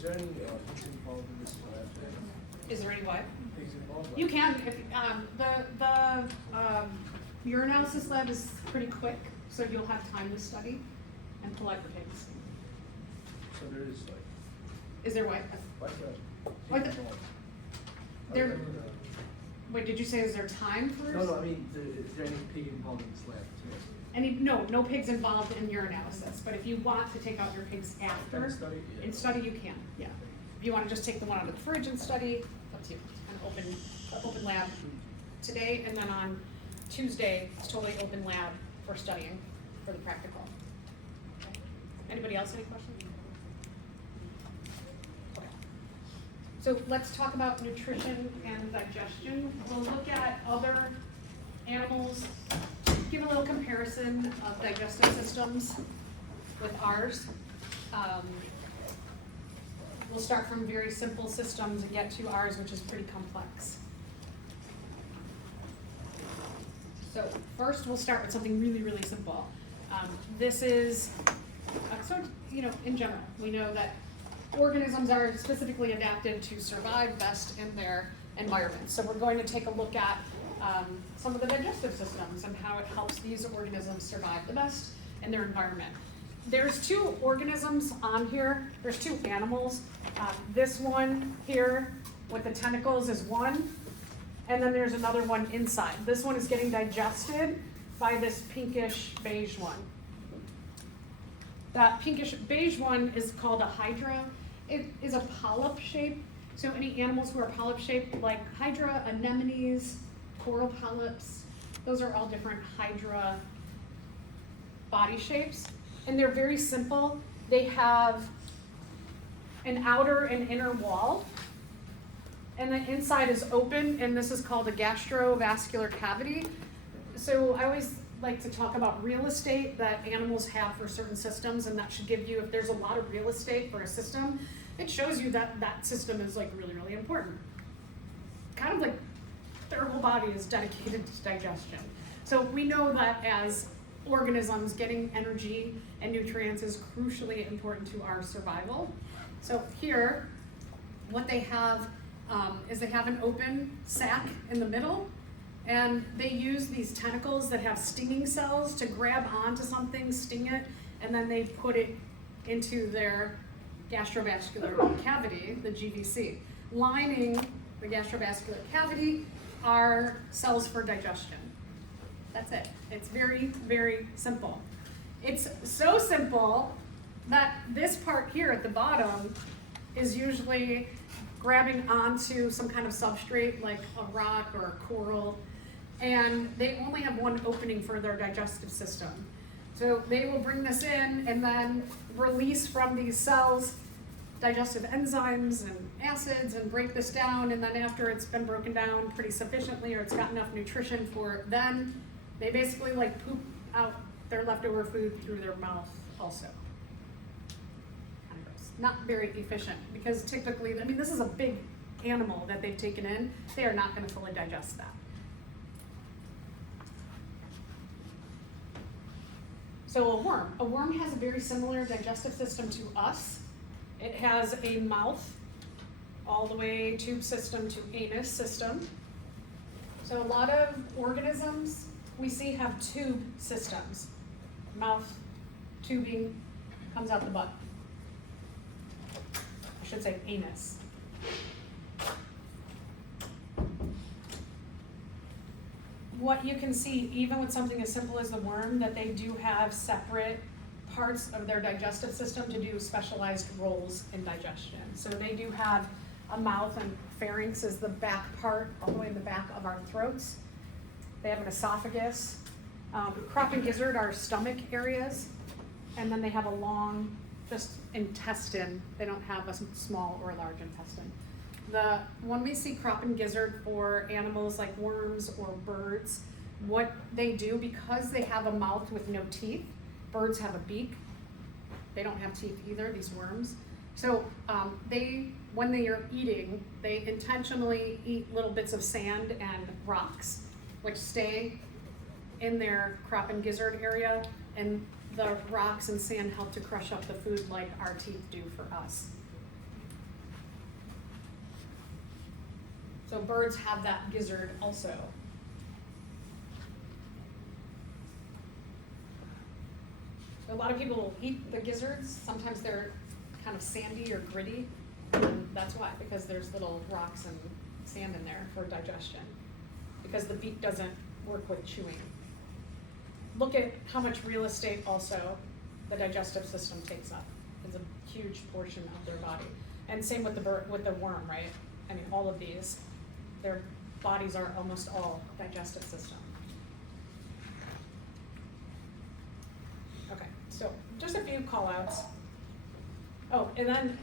Is there any pigs involved in this lab? Is there any what? Pigs involved? You can, if, the urinalysis lab is pretty quick, so you'll have time to study and collect the pigs. So there is like. Is there what? What's that? What the- Involved? There- Other than, Wait, did you say is there time for? No, I mean, is there any pig involved in this lab too? No pigs involved in urinalysis, but if you want to take out your pigs after, Can I study? Yeah. in study you can, yeah. If you want to just take the one out of the fridge and study, it's up to you. An open lab today, and then on Tuesday, it's totally open lab for studying for the practical. Okay. Anybody else, any questions? Okay. So let's talk about nutrition and digestion. We'll look at other animals, give a little comparison of digestive systems with ours. We'll start from very simple systems and get to ours, which is pretty complex. So first we'll start with something really, really simple. This is, in general, we know that organisms are specifically adapted to survive best in their environment. So we're going to take a look at some of the digestive systems and how it helps these organisms survive the best in their environment. There's two organisms on here. There's two animals. This one here with the tentacles is one, and then there's another one inside. This one is getting digested by this pinkish beige one. That pinkish beige one is called a hydra. It is a polyp shape. So any animals who are polyp shaped, like hydra, anemones, coral polyps, those are all different hydra body shapes. And they're very simple. They have an outer and inner wall, and the inside is open, and this is called a gastrovascular cavity. So I always like to talk about real estate that animals have for certain systems, and that should give you, if there's a lot of real estate for a system, it shows you that that system is like really, really important. Kind of like their whole body is dedicated to digestion. So we know that as organisms, getting energy and nutrients is crucially important to our survival. So here, what they have is they have an open sac in the middle, and they use these tentacles that have stinging cells to grab onto something, sting it, and then they put it into their gastrovascular cavity, the GVC. Lining the gastrovascular cavity are cells for digestion. That's it. It's very, very simple. It's so simple that this part here at the bottom is usually grabbing onto some kind of substrate like a rock or a coral, and they only have one opening for their digestive system. So they will bring this in and then release from these cells digestive enzymes and acids and break this down, and then after it's been broken down pretty sufficiently or it's got enough nutrition for it, then they basically like poop out their leftover food through their mouth also. Kind of gross. Not very efficient, because typically, I mean, this is a big animal that they've taken in. They are not going to fully digest that. So a worm has a very similar digestive system to us. It has a mouth all the way tube system to anus system. So a lot of organisms we see have tube systems. Mouth, tubing, comes out the butt. I should say anus. What you can see, even with something as simple as the worm, that they do have separate parts of their digestive system to do specialized roles in digestion. So they do have a mouth, and pharynx is the back part, all the way in the back of our throats. They have an esophagus. Crop and gizzard are stomach areas, and then they have a long, just intestine. They don't have a small or a large intestine. When we see crop and gizzard for animals like worms or birds, what they do, because they have a mouth with no teeth, birds have a beak. They don't have teeth either, these worms. So when they are eating, they intentionally eat little bits of sand and rocks, which stay in their crop and gizzard area, and the rocks and sand help to crush up the food like our teeth do for us. So birds have that gizzard also. A lot of people will eat the gizzards. Sometimes they're kind of sandy or gritty. And that's why, because there's little rocks and sand in there for digestion. Because the beak doesn't work with chewing. Look at how much real estate also the digestive system takes up. It's a huge portion of their body. And same with the worm, right? I mean, all of these, their bodies are almost all digestive system. Okay, so just a few call outs. Oh, and then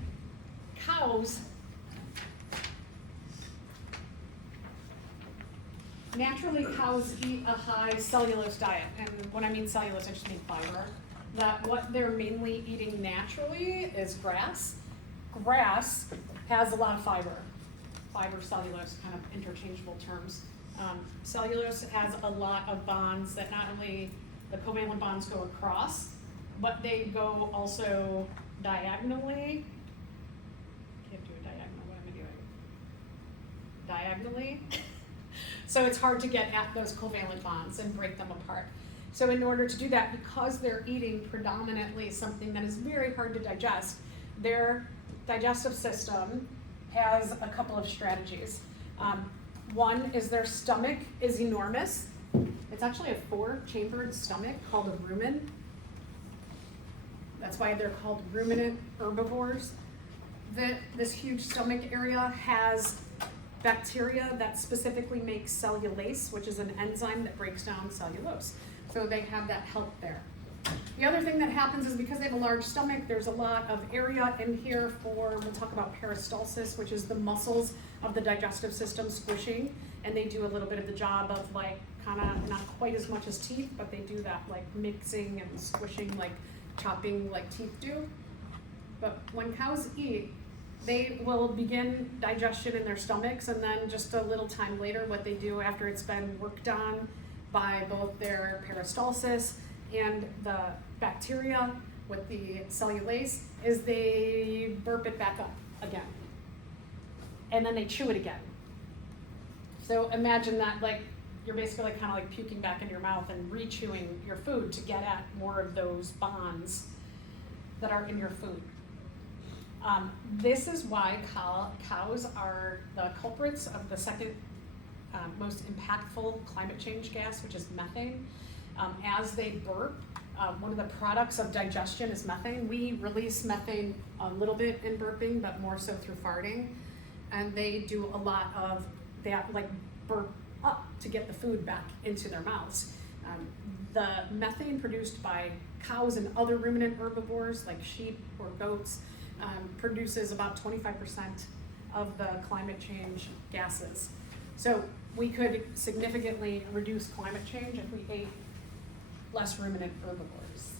cows, naturally cows eat a high cellulose diet. And when I mean cellulose, I just mean fiber. That what they're mainly eating naturally is grass. Grass has a lot of fiber. Fiber, cellulose, kind of interchangeable terms. Cellulose has a lot of bonds that not only the covalent bonds go across, but they go also diagonally. Can't do a diagonal, what am I doing? Diagonally. So it's hard to get at those covalent bonds and break them apart. So in order to do that, because they're eating predominantly something that is very hard to digest, their digestive system has a couple of strategies. One is their stomach is enormous. It's actually a 4-chambered stomach called a rumen. That's why they're called ruminant herbivores. This huge stomach area has bacteria that specifically makes cellulase, which is an enzyme that breaks down cellulose. So they have that help there. The other thing that happens is because they have a large stomach, there's a lot of area in here for, we'll talk about peristalsis, which is the muscles of the digestive system squishing, and they do a little bit of the job of like, kind of not quite as much as teeth, but they do that like mixing and squishing, like chopping like teeth do. But when cows eat, they will begin digestion in their stomachs, and then just a little time later, what they do after it's been worked on by both their peristalsis and the bacteria with the cellulase is they burp it back up again. And then they chew it again. So imagine that like you're basically like kind of like puking back in your mouth and re-chewing your food to get at more of those bonds that are in your food. This is why cows are the culprits of the second most impactful climate change gas, which is methane. As they burp, one of the products of digestion is methane. We release methane a little bit in burping, but more so through farting. And they do a lot of that, like burp up to get the food back into their mouths. The methane produced by cows and other ruminant herbivores like sheep or goats produces about 25% of the climate change gases. So we could significantly reduce climate change if we ate less ruminant herbivores.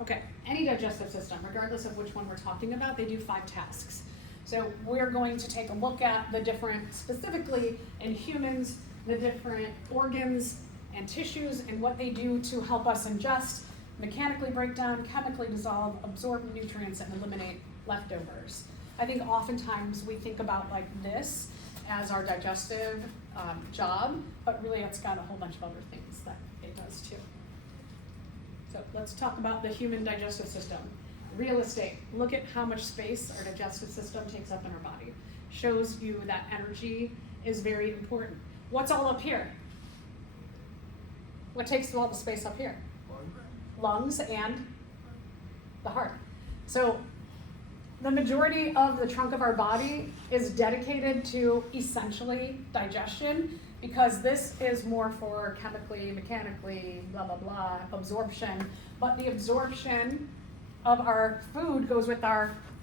Okay, any digestive system, regardless of which one we're talking about, they do 5 tasks. So we're going to take a look at the different, specifically in humans, the different organs and tissues and what they do to help us ingest, mechanically break down, chemically dissolve, absorb nutrients, and eliminate leftovers. I think oftentimes we think about like this as our digestive job, but really it's got a whole bunch of other things that it does too. So let's talk about the human digestive system. Real estate. Look at how much space our digestive system takes up in our body. Shows you that energy is very important. What's all up here? What takes all the space up here? Lungs and the heart. So the majority of the trunk of our body is dedicated to essentially digestion, because this is more for chemically, mechanically, blah, blah, blah, absorption. But the absorption of our food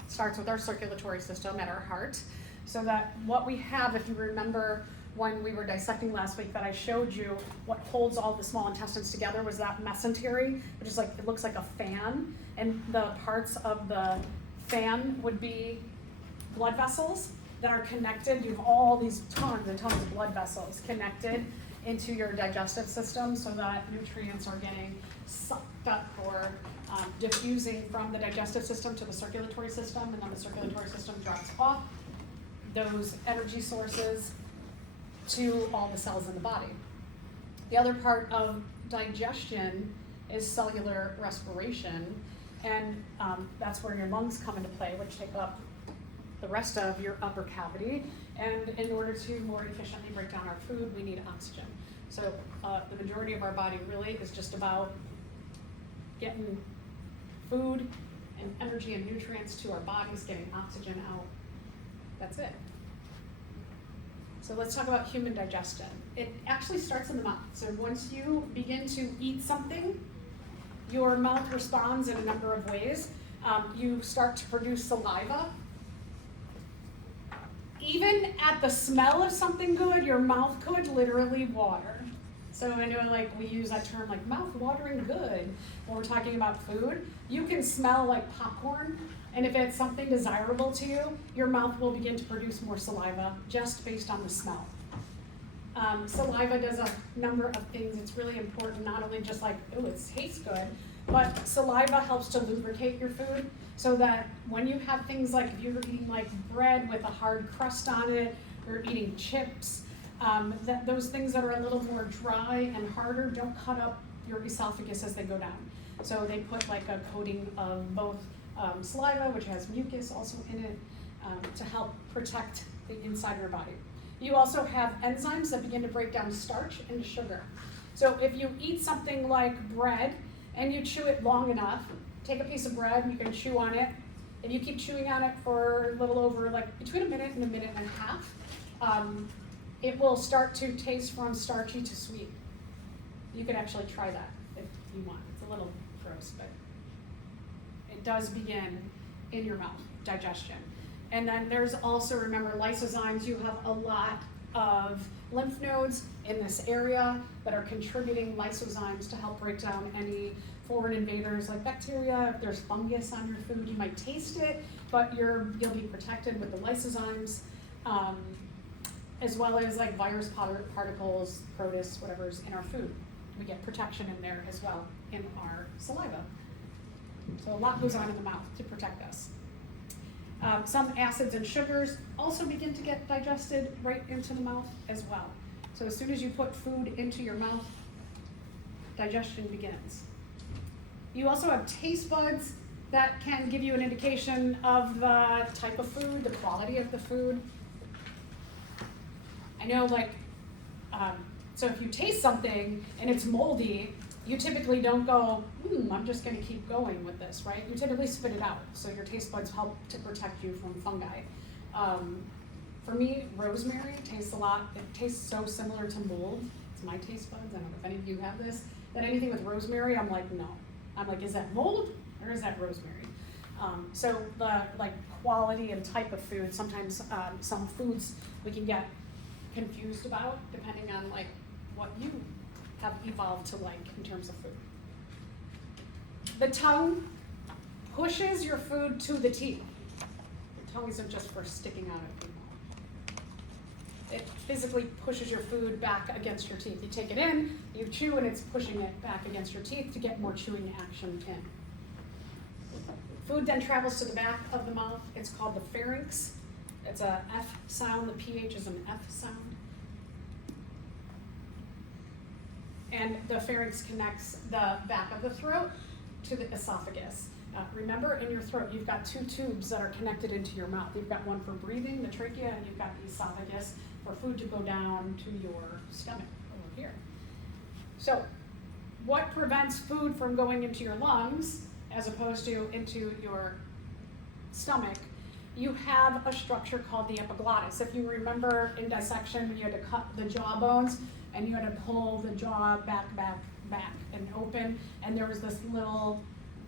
starts with our circulatory system at our heart. So that what we have, if you remember when we were dissecting last week, that I showed you what holds all the small intestines together was that mesentery, which is like, it looks like a fan. And the parts of the fan would be blood vessels that are connected. You have all these tons and tons of blood vessels connected into your digestive system so that nutrients are getting sucked up or diffusing from the digestive system to the circulatory system, and then the circulatory system drops off those energy sources to all the cells in the body. The other part of digestion is cellular respiration, and that's where your lungs come into play, which take up the rest of your upper cavity. And in order to more efficiently break down our food, we need oxygen. So the majority of our body really is just about getting food and energy and nutrients to our bodies, getting oxygen out. That's it. So let's talk about human digestion. It actually starts in the mouth. So once you begin to eat something, your mouth responds in a number of ways. You start to produce saliva. Even at the smell of something good, your mouth could literally water. So I know like we use that term like mouth watering good when we're talking about food. You can smell like popcorn, and if it's something desirable to you, your mouth will begin to produce more saliva just based on the smell. Saliva does a number of things. It's really important, not only just like, oh, it tastes good, but saliva helps to lubricate your food so that when you have things like, if you're eating like bread with a hard crust on it, or eating chips, that those things that are a little more dry and harder don't cut up your esophagus as they go down. So they put like a coating of both saliva, which has mucus also in it, to help protect the inside of your body. You also have enzymes that begin to break down starch into sugar. So if you eat something like bread and you chew it long enough, take a piece of bread, you can chew on it, and you keep chewing on it for a little over like between a minute and a half, it will start to taste from starchy to sweet. You could actually try that if you want. It's a little gross, but it does begin in your mouth, digestion. And then there's also, remember, lysozymes. You have a lot of lymph nodes in this area that are contributing lysozymes to help break down any foreign invaders like bacteria. If there's fungus on your food, you might taste it, but you'll be protected with the lysozymes, as well as like virus particles, protists, whatever's in our food. We get protection in there as well in our saliva. So a lot goes on in the mouth to protect us. Some acids and sugars also begin to get digested right into the mouth as well. So as soon as you put food into your mouth, digestion begins. You also have taste buds that can give you an indication of the type of food, the quality of the food. I know so if you taste something and it's moldy, you typically don't go, I'm just gonna keep going with this, right? You typically spit it out, so your taste buds help to protect you from fungi. For me, rosemary tastes a lot, it tastes so similar to mold. It's my taste buds, I don't know if any of you have this, that anything with rosemary, I'm like, no. I'm like, is that mold or is that rosemary? So the quality and type of food, sometimes some foods we can get confused about depending on what you have evolved to like in terms of food. The tongue pushes your food to the teeth. The tongue isn't just for sticking out of your mouth. It physically pushes your food back against your teeth. You take it in, you chew, and it's pushing it back against your teeth to get more chewing action in. Food then travels to the back of the mouth. It's called the pharynx. It's a F sound. The PH is an F sound. And the pharynx connects the back of the throat to the esophagus. Remember, in your throat, you've got two tubes that are connected into your mouth. You've got one for breathing, the trachea, and you've got the esophagus for food to go down to your stomach over here. So, what prevents food from going into your lungs as opposed to into your stomach? You have a structure called the epiglottis. If you remember in dissection, when you had to cut the jaw bones, and you had to pull the jaw back, and open, and there was this little,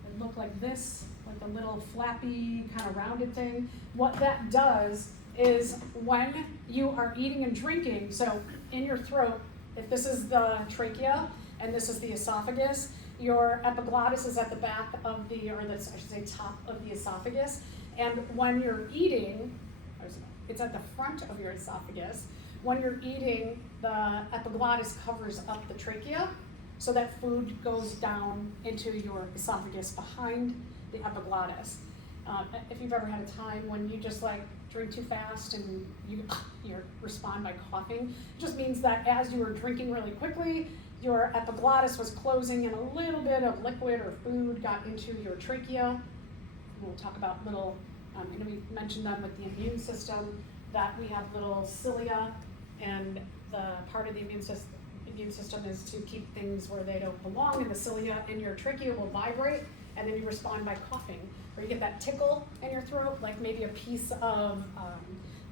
it looked like this, like a little flappy, kind of rounded thing. What that does is when you are eating and drinking, so in your throat, if this is the trachea, and this is the esophagus, your epiglottis is at the back of top of the esophagus, and when you're eating, it's at the front of your esophagus. when you're eating, the epiglottis covers up the trachea so that food goes down into your esophagus behind the epiglottis. If you've ever had a time when you just like drink too fast and you respond by coughing, it just means that as you were drinking really quickly, your epiglottis was closing and a little bit of liquid or food got into your trachea. We'll talk about little, we mentioned them with the immune system, that we have little cilia, and the part of the immune system is to keep things where they don't belong, and the cilia in your trachea will vibrate, and then you respond by coughing. Or you get that tickle in your throat, like maybe a piece of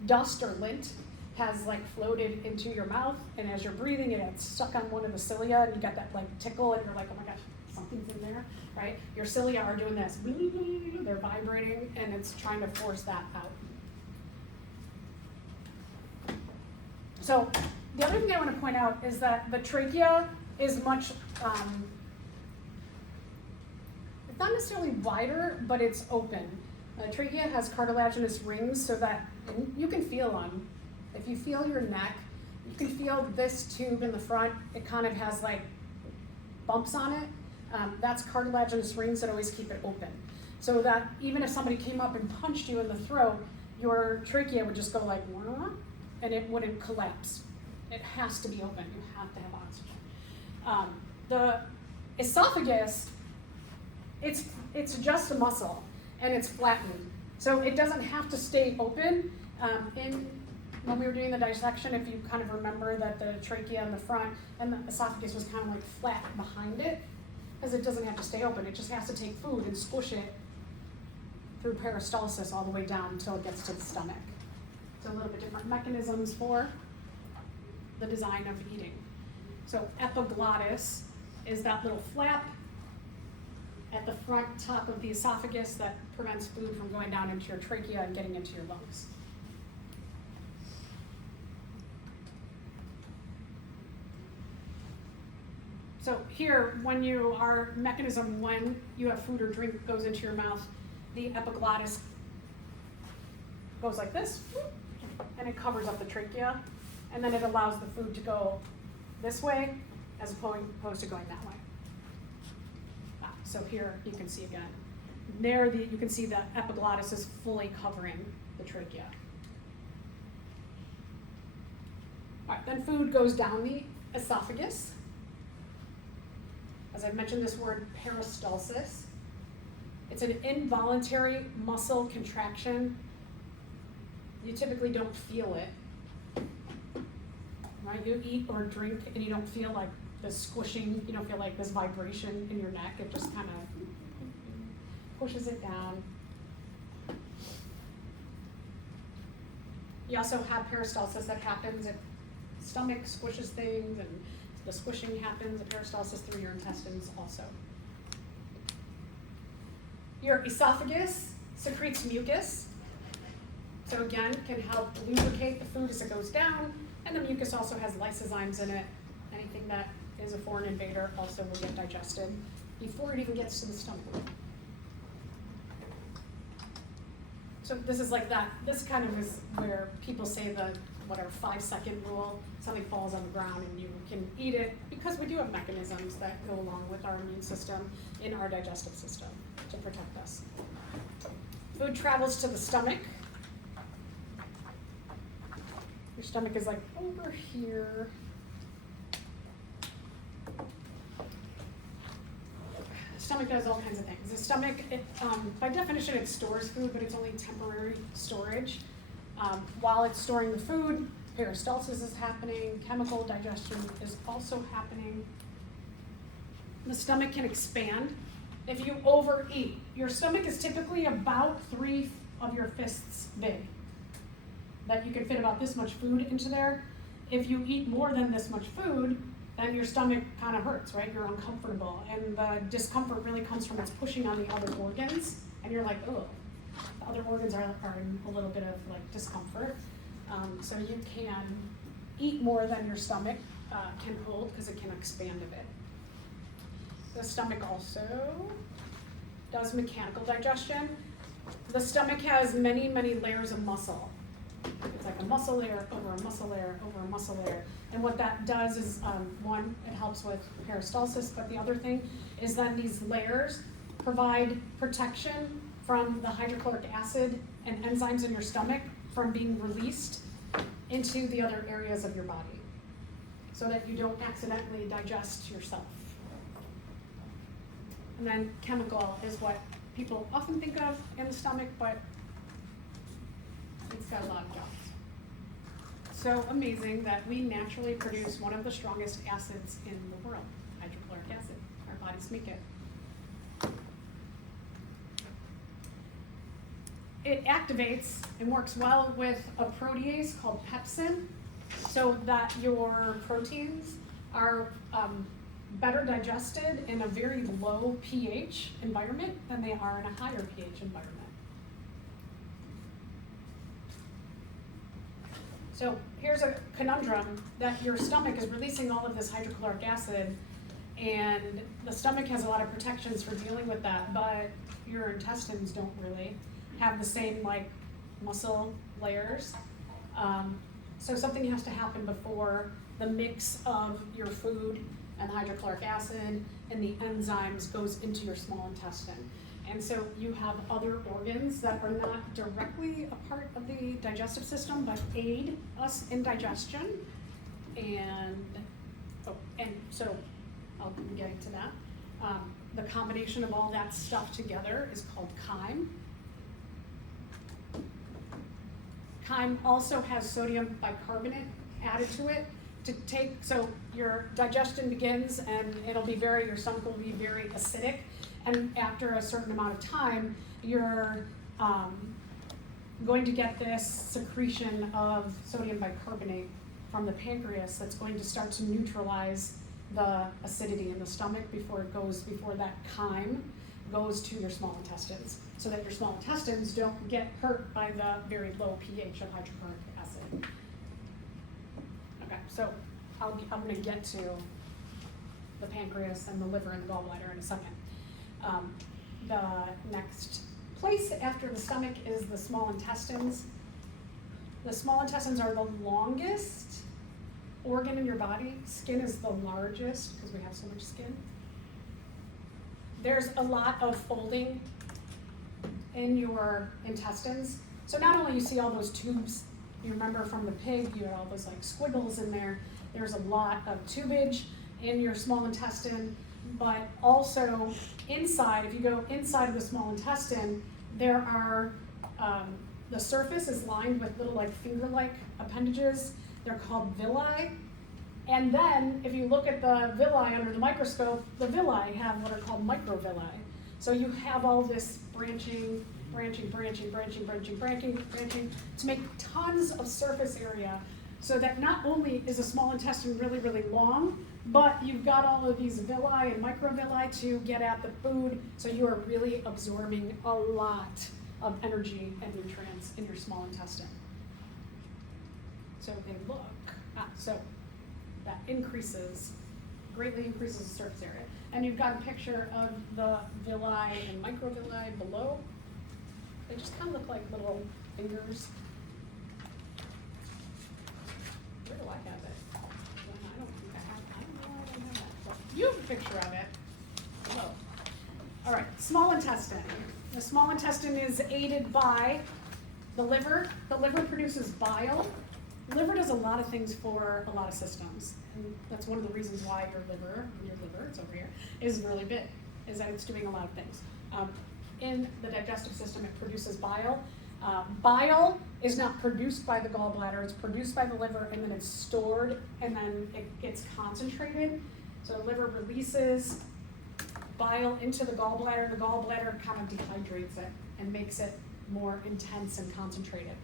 dust or lint has like floated into your mouth, and as you're breathing, it's stuck on one of the cilia, and you got that like tickle, and you're like, oh my gosh, something's in there, right? Your cilia are doing this, they're vibrating, and it's trying to force that out. So the other thing I want to point out is that the trachea is much, it's not necessarily wider, but it's open. The trachea has cartilaginous rings so that you can feel them. If you feel your neck, you can feel this tube in the front. It kind of has like bumps on it. That's cartilaginous rings that always keep it open. So that even if somebody came up and punched you in the throat, your trachea would just go like, and it wouldn't collapse. It has to be open. You have to have oxygen. The esophagus, it's just a muscle, and it's flattened. So it doesn't have to stay open. When we were doing the dissection, if you kind of remember that the trachea in the front and the esophagus was kind of like flat behind it, because it doesn't have to stay open. It just has to take food and squish it through peristalsis all the way down until it gets to the stomach. So a little bit different mechanisms for the design of eating. So epiglottis is that little flap at the front top of the esophagus that prevents food from going down into your trachea and getting into your lungs. So here, when you have food or drink goes into your mouth, the epiglottis goes like this, and it covers up the trachea, and then it allows the food to go this way as opposed to going that way. So here you can see again. There you can see the epiglottis is fully covering the trachea. All right, then food goes down the esophagus. As I mentioned this word peristalsis. It's an involuntary muscle contraction. You typically don't feel it, right? You eat or drink and you don't feel like this squishing, you don't feel like this vibration in your neck. It just kind of pushes it down. You also have peristalsis that happens if stomach squishes things, and the squishing happens, the peristalsis through your intestines also. Your esophagus secretes mucus, so again, can help lubricate the food as it goes down, and the mucus also has lysozymes in it. Anything that is a foreign invader also will get digested before it even gets to the stomach. So this is like that, this kind of is where people say the 5-second rule, something falls on the ground and you can eat it, because we do have mechanisms that go along with our immune system in our digestive system to protect us. Food travels to the stomach. Your stomach is like over here. The stomach does all kinds of things. The stomach, by definition, it stores food, but it's only temporary storage. While it's storing the food, peristalsis is happening, chemical digestion is also happening. The stomach can expand. If you overeat, your stomach is typically about 3 of your fists big. That you can fit about this much food into there. If you eat more than this much food, then your stomach kind of hurts, right? You're uncomfortable. And the discomfort really comes from it's pushing on the other organs, and you're like, oh. The other organs are in a little bit of like discomfort. So you can eat more than your stomach can hold because it can expand a bit. The stomach also does mechanical digestion. The stomach has many, many layers of muscle. It's like a muscle layer over a muscle layer over a muscle layer. And what that does is, one, it helps with peristalsis, but the other thing is then these layers provide protection from the hydrochloric acid and enzymes in your stomach from being released into the other areas of your body, so that you don't accidentally digest yourself. And then chemical is what people often think of in the stomach, but it's got a lot of jobs. So amazing that we naturally produce one of the strongest acids in the world, hydrochloric acid. Our bodies make it. It activates and works well with a protease called pepsin, so that your proteins are better digested in a very low pH environment than they are in a higher pH environment. So here's a conundrum that your stomach is releasing all of this hydrochloric acid, and the stomach has a lot of protections for dealing with that, but your intestines don't really have the same like muscle layers. So something has to happen before the mix of your food and the hydrochloric acid and the enzymes goes into your small intestine. And so you have other organs that are not directly a part of the digestive system, but aid us in digestion. And so I'll be getting to that. The combination of all that stuff together is called chyme. Chyme also has sodium bicarbonate added to it so your digestion begins and your stomach will be very acidic, and after a certain amount of time, you're going to get this secretion of sodium bicarbonate from the pancreas that's going to start to neutralize the acidity in the stomach before that chyme goes to your small intestines, so that your small intestines don't get hurt by the very low pH of hydrochloric acid. Okay, so I'm going to get to the pancreas and the liver and the gallbladder in a second. The next place after the stomach is the small intestines. The small intestines are the longest organ in your body. Skin is the largest because we have so much skin. There's a lot of folding in your intestines. So not only you see all those tubes, you remember from the pig, you had all those like squiggles in there. There's a lot of tubage in your small intestine, but also inside, if you go inside of the small intestine, there are, the surface is lined with little like finger-like appendages. They're called villi. And then if you look at the villi under the microscope, the villi have what are called microvilli. So you have all this branching to make tons of surface area, so that not only is the small intestine really, really long, but you've got all of these villi and microvilli to get at the food, so you are really absorbing a lot of energy and nutrients in your small intestine. So they look, so that greatly increases the surface area. And you've got a picture of the villi and microvilli below. They just kind of look like little fingers. Where do I have it? I don't think I have it. I don't know why I don't have that. Well, you have a picture of it. Hello. All right, small intestine. The small intestine is aided by the liver. The liver produces bile. The liver does a lot of things for a lot of systems. And that's one of the reasons why your liver, it's over here, is really big, is that it's doing a lot of things. In the digestive system, it produces bile. Bile is not produced by the gallbladder, it's produced by the liver, and then it's stored, and then it's concentrated. So the liver releases bile into the gallbladder kind of dehydrates it and makes it more intense and concentrated.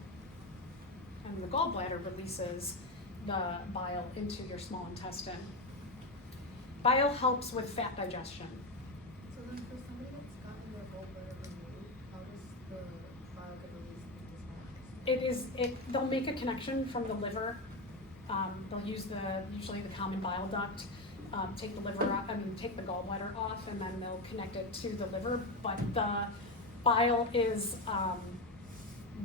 And the gallbladder releases the bile into your small intestine. Bile helps with fat digestion. So then for somebody that's gotten their gallbladder removed, how does the bile get released into the small intestine? They'll make a connection from the liver. They'll use usually the common bile duct, take the gallbladder off, and then they'll connect it to the liver. But the bile is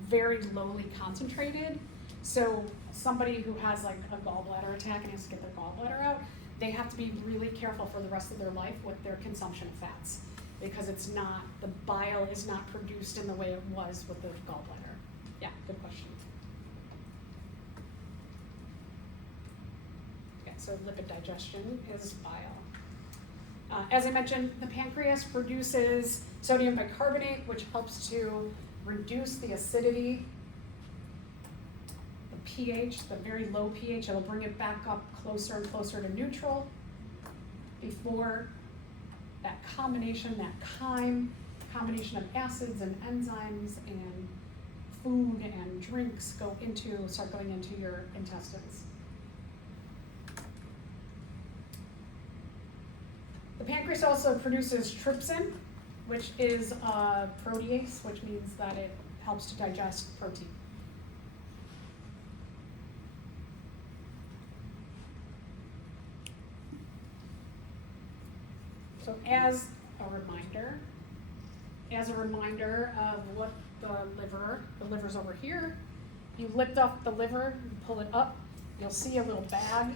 very lowly concentrated, So somebody who has like a gallbladder attack and has to get their gallbladder out, they have to be really careful for the rest of their life with their consumption of fats, because it's not, the bile is not produced in the way it was with the gallbladder. Yeah, good question. Okay, so lipid digestion is bile. As I mentioned, the pancreas produces sodium bicarbonate, which helps to reduce the acidity, the pH, the very low pH. It'll bring it back up closer and closer to neutral before that combination, that combination of acids and enzymes and food and drinks start going into your intestines. The pancreas also produces trypsin, which is a protease, which means that it helps to digest protein. So as a reminder of what the liver's over here, you lift up the liver, you pull it up, you'll see a little bag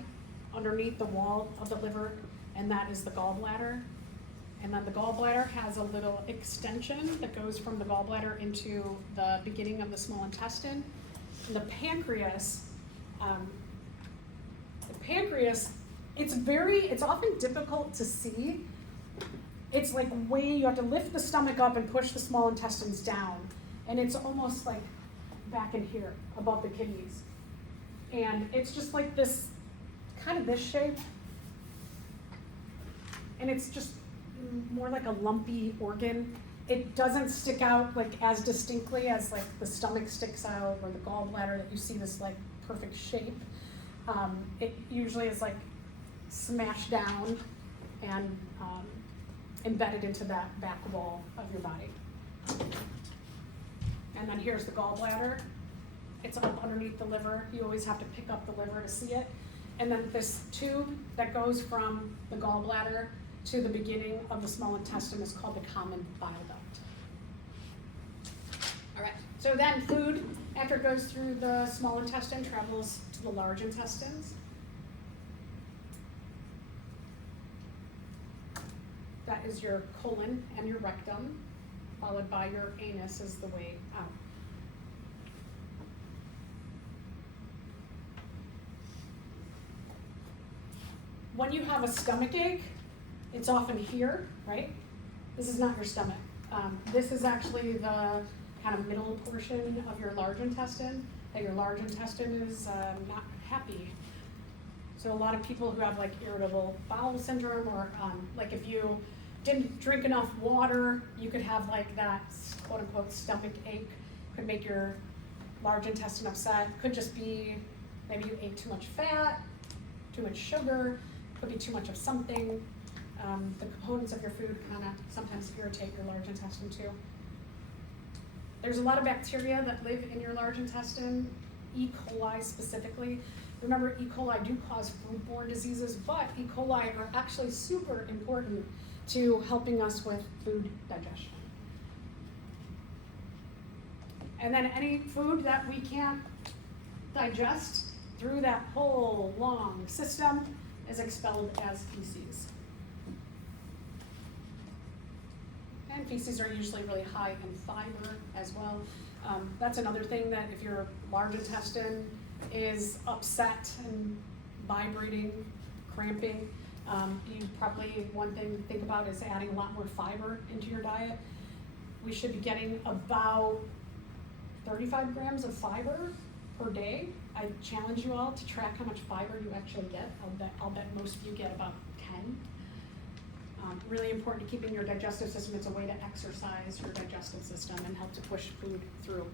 underneath the wall of the liver, and that is the gallbladder. And then the gallbladder has a little extension that goes from the gallbladder into the beginning of the small intestine. And the pancreas, it's often difficult to see. It's like you have to lift the stomach up and push the small intestines down. And it's almost like back in here, above the kidneys. And it's just like this, kind of this shape. And it's just more like a lumpy organ. It doesn't stick out like as distinctly as like the stomach sticks out or the gallbladder, that you see this like perfect shape. It usually is like smashed down and embedded into that back wall of your body. And then here's the gallbladder. It's up underneath the liver. You always have to pick up the liver to see it. And then this tube that goes from the gallbladder to the beginning of the small intestine is called the common bile duct. All right, so then food, after it goes through the small intestine, travels to the large intestines. That is your colon and your rectum, followed by your anus is the way out. When you have a stomach ache, it's often here, right? This is not your stomach. This is actually the kind of middle portion of your large intestine, that your large intestine is not happy. So a lot of people who have like irritable bowel syndrome, or like if you didn't drink enough water, you could have like that quote unquote stomach ache, could make your large intestine upset. Could just be maybe you ate too much fat, too much sugar, could be too much of something. The components of your food kind of sometimes irritate your large intestine too. There's a lot of bacteria that live in your large intestine, E. coli specifically. Remember, E. coli do cause foodborne diseases, but E. coli are actually super important to helping us with food digestion. And then any food that we can't digest through that whole long system is expelled as feces. And feces are usually really high in fiber as well. That's another thing, that if your large intestine is upset and vibrating, cramping, you probably, one thing to think about is adding a lot more fiber into your diet. We should be getting about 35 grams of fiber per day. I challenge you all to track how much fiber you actually get. I'll bet most of you get about 10. Really important to keeping your digestive system. It's a way to exercise your digestive system and help to push food through.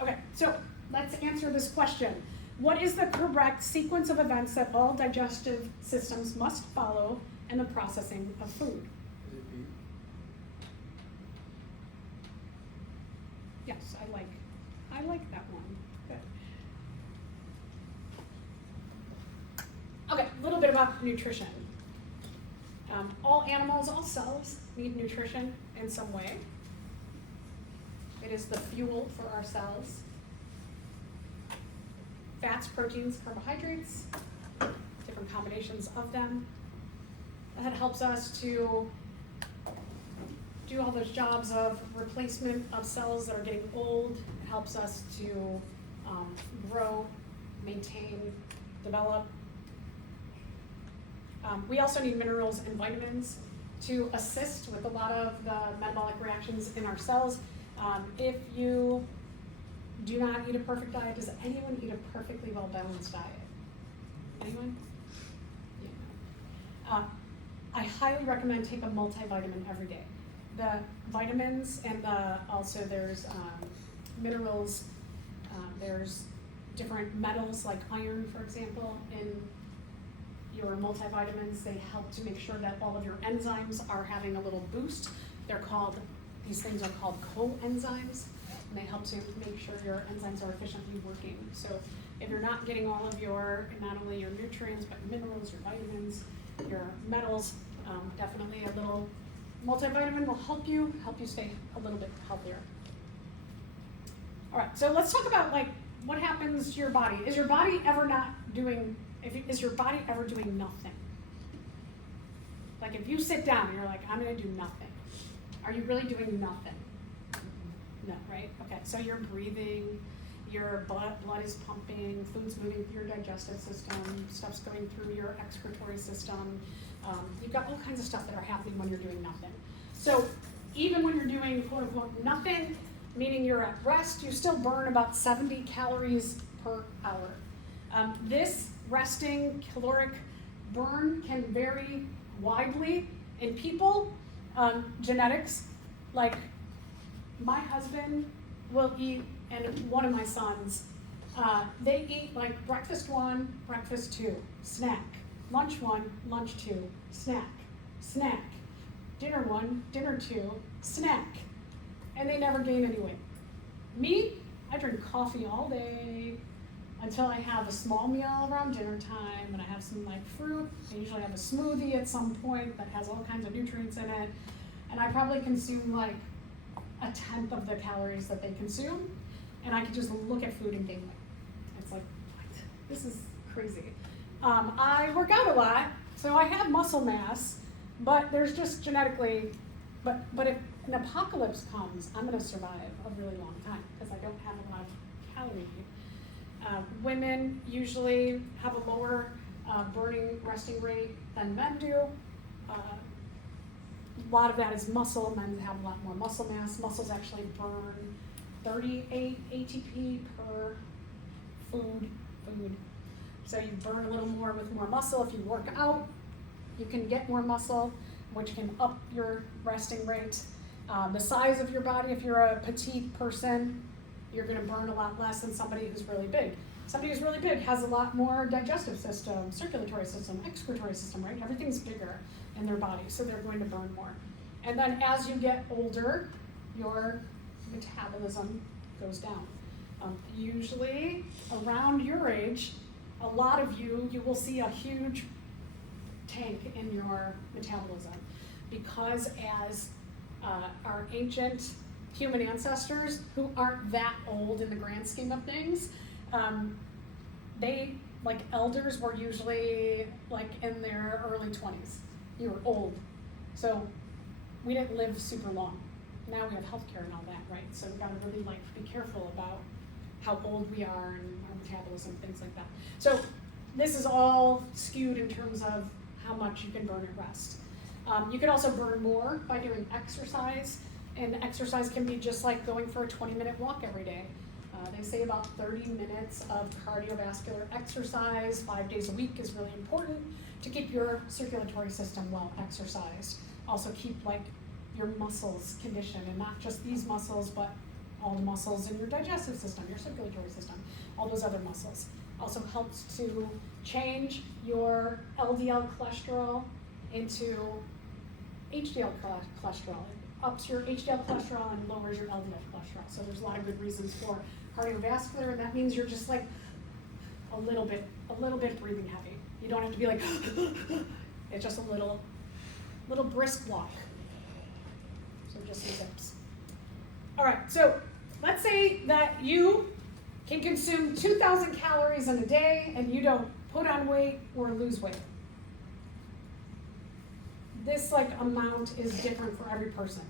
Okay, so let's answer this question. What is the correct sequence of events that all digestive systems must follow in the processing of food? Is it B? Yes, I like that one. Good. Okay, a little bit about nutrition. All animals, all cells need nutrition in some way. It is the fuel for our cells. fats, proteins, carbohydrates, different combinations of them. That helps us to do all those jobs of replacement of cells that are getting old. It helps us to grow, maintain, develop. We also need minerals and vitamins to assist with a lot of the metabolic reactions in our cells. If you do not eat a perfect diet, does anyone eat a perfectly well-balanced diet? Anyone? Yeah. I highly recommend take a multivitamin every day. The vitamins and also there's minerals, there's different metals like iron, for example, in your multivitamins. They help to make sure that all of your enzymes are having a little boost. These things are called coenzymes, and they help to make sure your enzymes are efficiently working. So if you're not getting all of not only your nutrients, but minerals, your vitamins, your metals, definitely a little multivitamin will help you stay a little bit healthier. All right, so let's talk about what happens to your body. Is your body ever doing nothing? Like if you sit down and you're like, I'm gonna do nothing. Are you really doing nothing? No, right? Okay, so you're breathing, your blood is pumping, food's moving through your digestive system, stuff's going through your excretory system. You've got all kinds of stuff that are happening when you're doing nothing. So even when you're doing quote unquote nothing, meaning you're at rest, you still burn about 70 calories per hour. This resting caloric burn can vary widely in people. Genetics, like my husband will eat, and one of my sons, they eat like breakfast 1, breakfast 2, snack, lunch 1, lunch 2, snack, snack, dinner 1, dinner 2, snack, and they never gain any weight. Me, I drink coffee all day until I have a small meal around dinner time, and I have some fruit. I usually have a smoothie at some point that has all kinds of nutrients in it, and I probably consume a tenth of the calories that they consume, and I can just look at food and gain weight. It's like, what? This is crazy. I work out a lot, so I have muscle mass, but there's just genetically, but if an apocalypse comes, I'm gonna survive a really long time because I don't have a lot of calorie need. Women usually have a lower burning resting rate than men do. A lot of that is muscle. Men have a lot more muscle mass. Muscles actually burn 38 ATP per food. So you burn a little more with more muscle. If you work out, you can get more muscle, which can up your resting rate. The size of your body, if you're a petite person, you're gonna burn a lot less than somebody who's really big. Somebody who's really big has a lot more digestive system, circulatory system, excretory system, right? Everything's bigger in their body, so they're going to burn more. And then as you get older, your metabolism goes down. Usually around your age, a lot of you will see a huge tank in your metabolism because as our ancient human ancestors, who aren't that old in the grand scheme of things, elders were usually in their early 20s. You were old. So we didn't live super long. Now we have healthcare and all that, right? So we gotta really be careful about how old we are and our metabolism, things like that. So this is all skewed in terms of how much you can burn at rest. You can also burn more by doing exercise, and exercise can be just like going for a 20-minute walk every day. They say about 30 minutes of cardiovascular exercise 5 days a week is really important to keep your circulatory system well exercised. Also keep your muscles conditioned, and not just these muscles, but all the muscles in your digestive system, your circulatory system, all those other muscles. Also helps to change your LDL cholesterol into HDL cholesterol. It ups your HDL cholesterol and lowers your LDL cholesterol. So there's a lot of good reasons for cardiovascular, and that means you're just a little bit breathing heavy. You don't have to be it's just a little brisk walk. So just some tips. All right, so let's say that you can consume 2,000 calories in a day and you don't put on weight or lose weight. This amount is different for every person.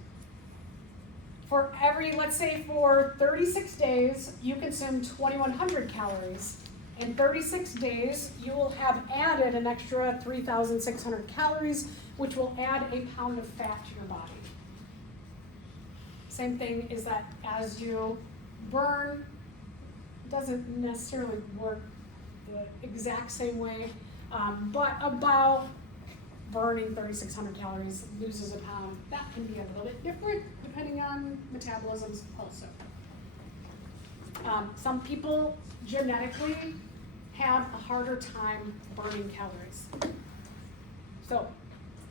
For every, let's say for 36 days, you consume 2,100 calories. In 36 days, you will have added an extra 3,600 calories, which will add a pound of fat to your body. Same thing is that as you burn, it doesn't necessarily work the exact same way, but about burning 3,600 calories loses a pound. That can be a little bit different depending on metabolisms also. Some people genetically have a harder time burning calories. So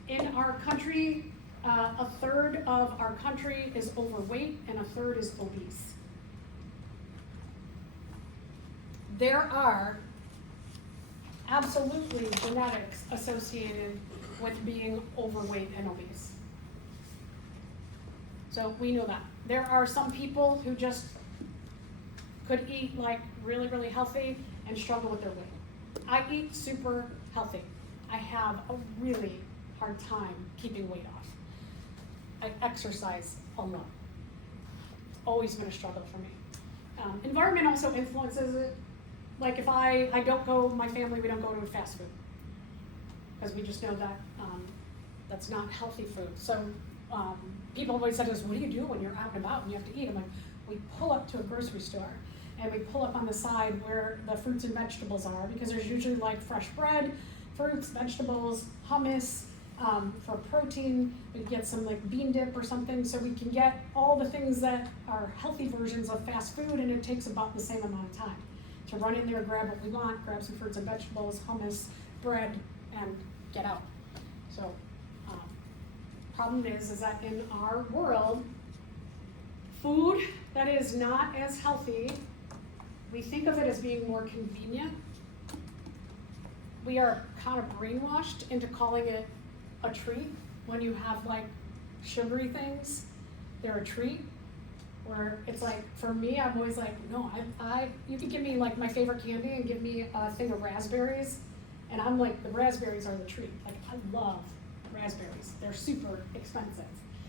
in our country, a third of our country is overweight and a third is obese. There are absolutely genetics associated with being overweight and obese. So we know that. There are some people who just could eat really, really healthy and struggle with their weight. I eat super healthy. I have a really hard time keeping weight off. I exercise a lot. Always been a struggle for me. Environment also influences it. Like if I don't go, my family, we don't go to fast food. Because we just know that that's not healthy food. So people always said to us, what do you do when you're out and about and you have to eat? I'm like, we pull up to a grocery store and we pull up on the side where the fruits and vegetables are, because there's usually fresh bread, fruits, vegetables, hummus, for protein. We get some bean dip or something, so we can get all the things that are healthy versions of fast food, and it takes about the same amount of time to run in there, grab what we want, grab some fruits and vegetables, hummus, bread, and get out. So problem is that in our world, food that is not as healthy, we think of it as being more convenient. We are kind of brainwashed into calling it a treat. When you have sugary things, they're a treat. Where it's for me, I'm always no, you could give me my favorite candy and give me a thing of raspberries, and I'm the raspberries are the treat. I love raspberries. They're super expensive.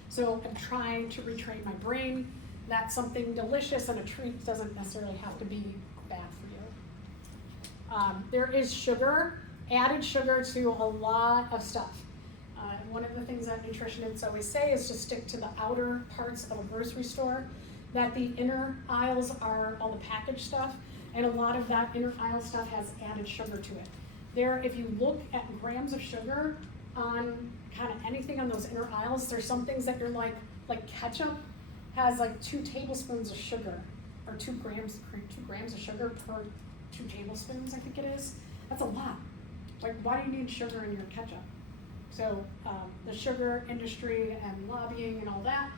So I'm trying to retrain my brain that something delicious and a treat doesn't necessarily have to be bad for you. There is sugar, added sugar to a lot of stuff. One of the things that nutritionists always say is to stick to the outer parts of a grocery store, that the inner aisles are all the packaged stuff, and a lot of that inner aisle stuff has added sugar to it. If you look at grams of sugar on kind of anything on those inner aisles, there's some things that you're like ketchup has 2 tablespoons of sugar, or 2 grams of sugar per 2 tablespoons, I think it is. That's a lot. Why do you need sugar in your ketchup? So the sugar industry and lobbying and all that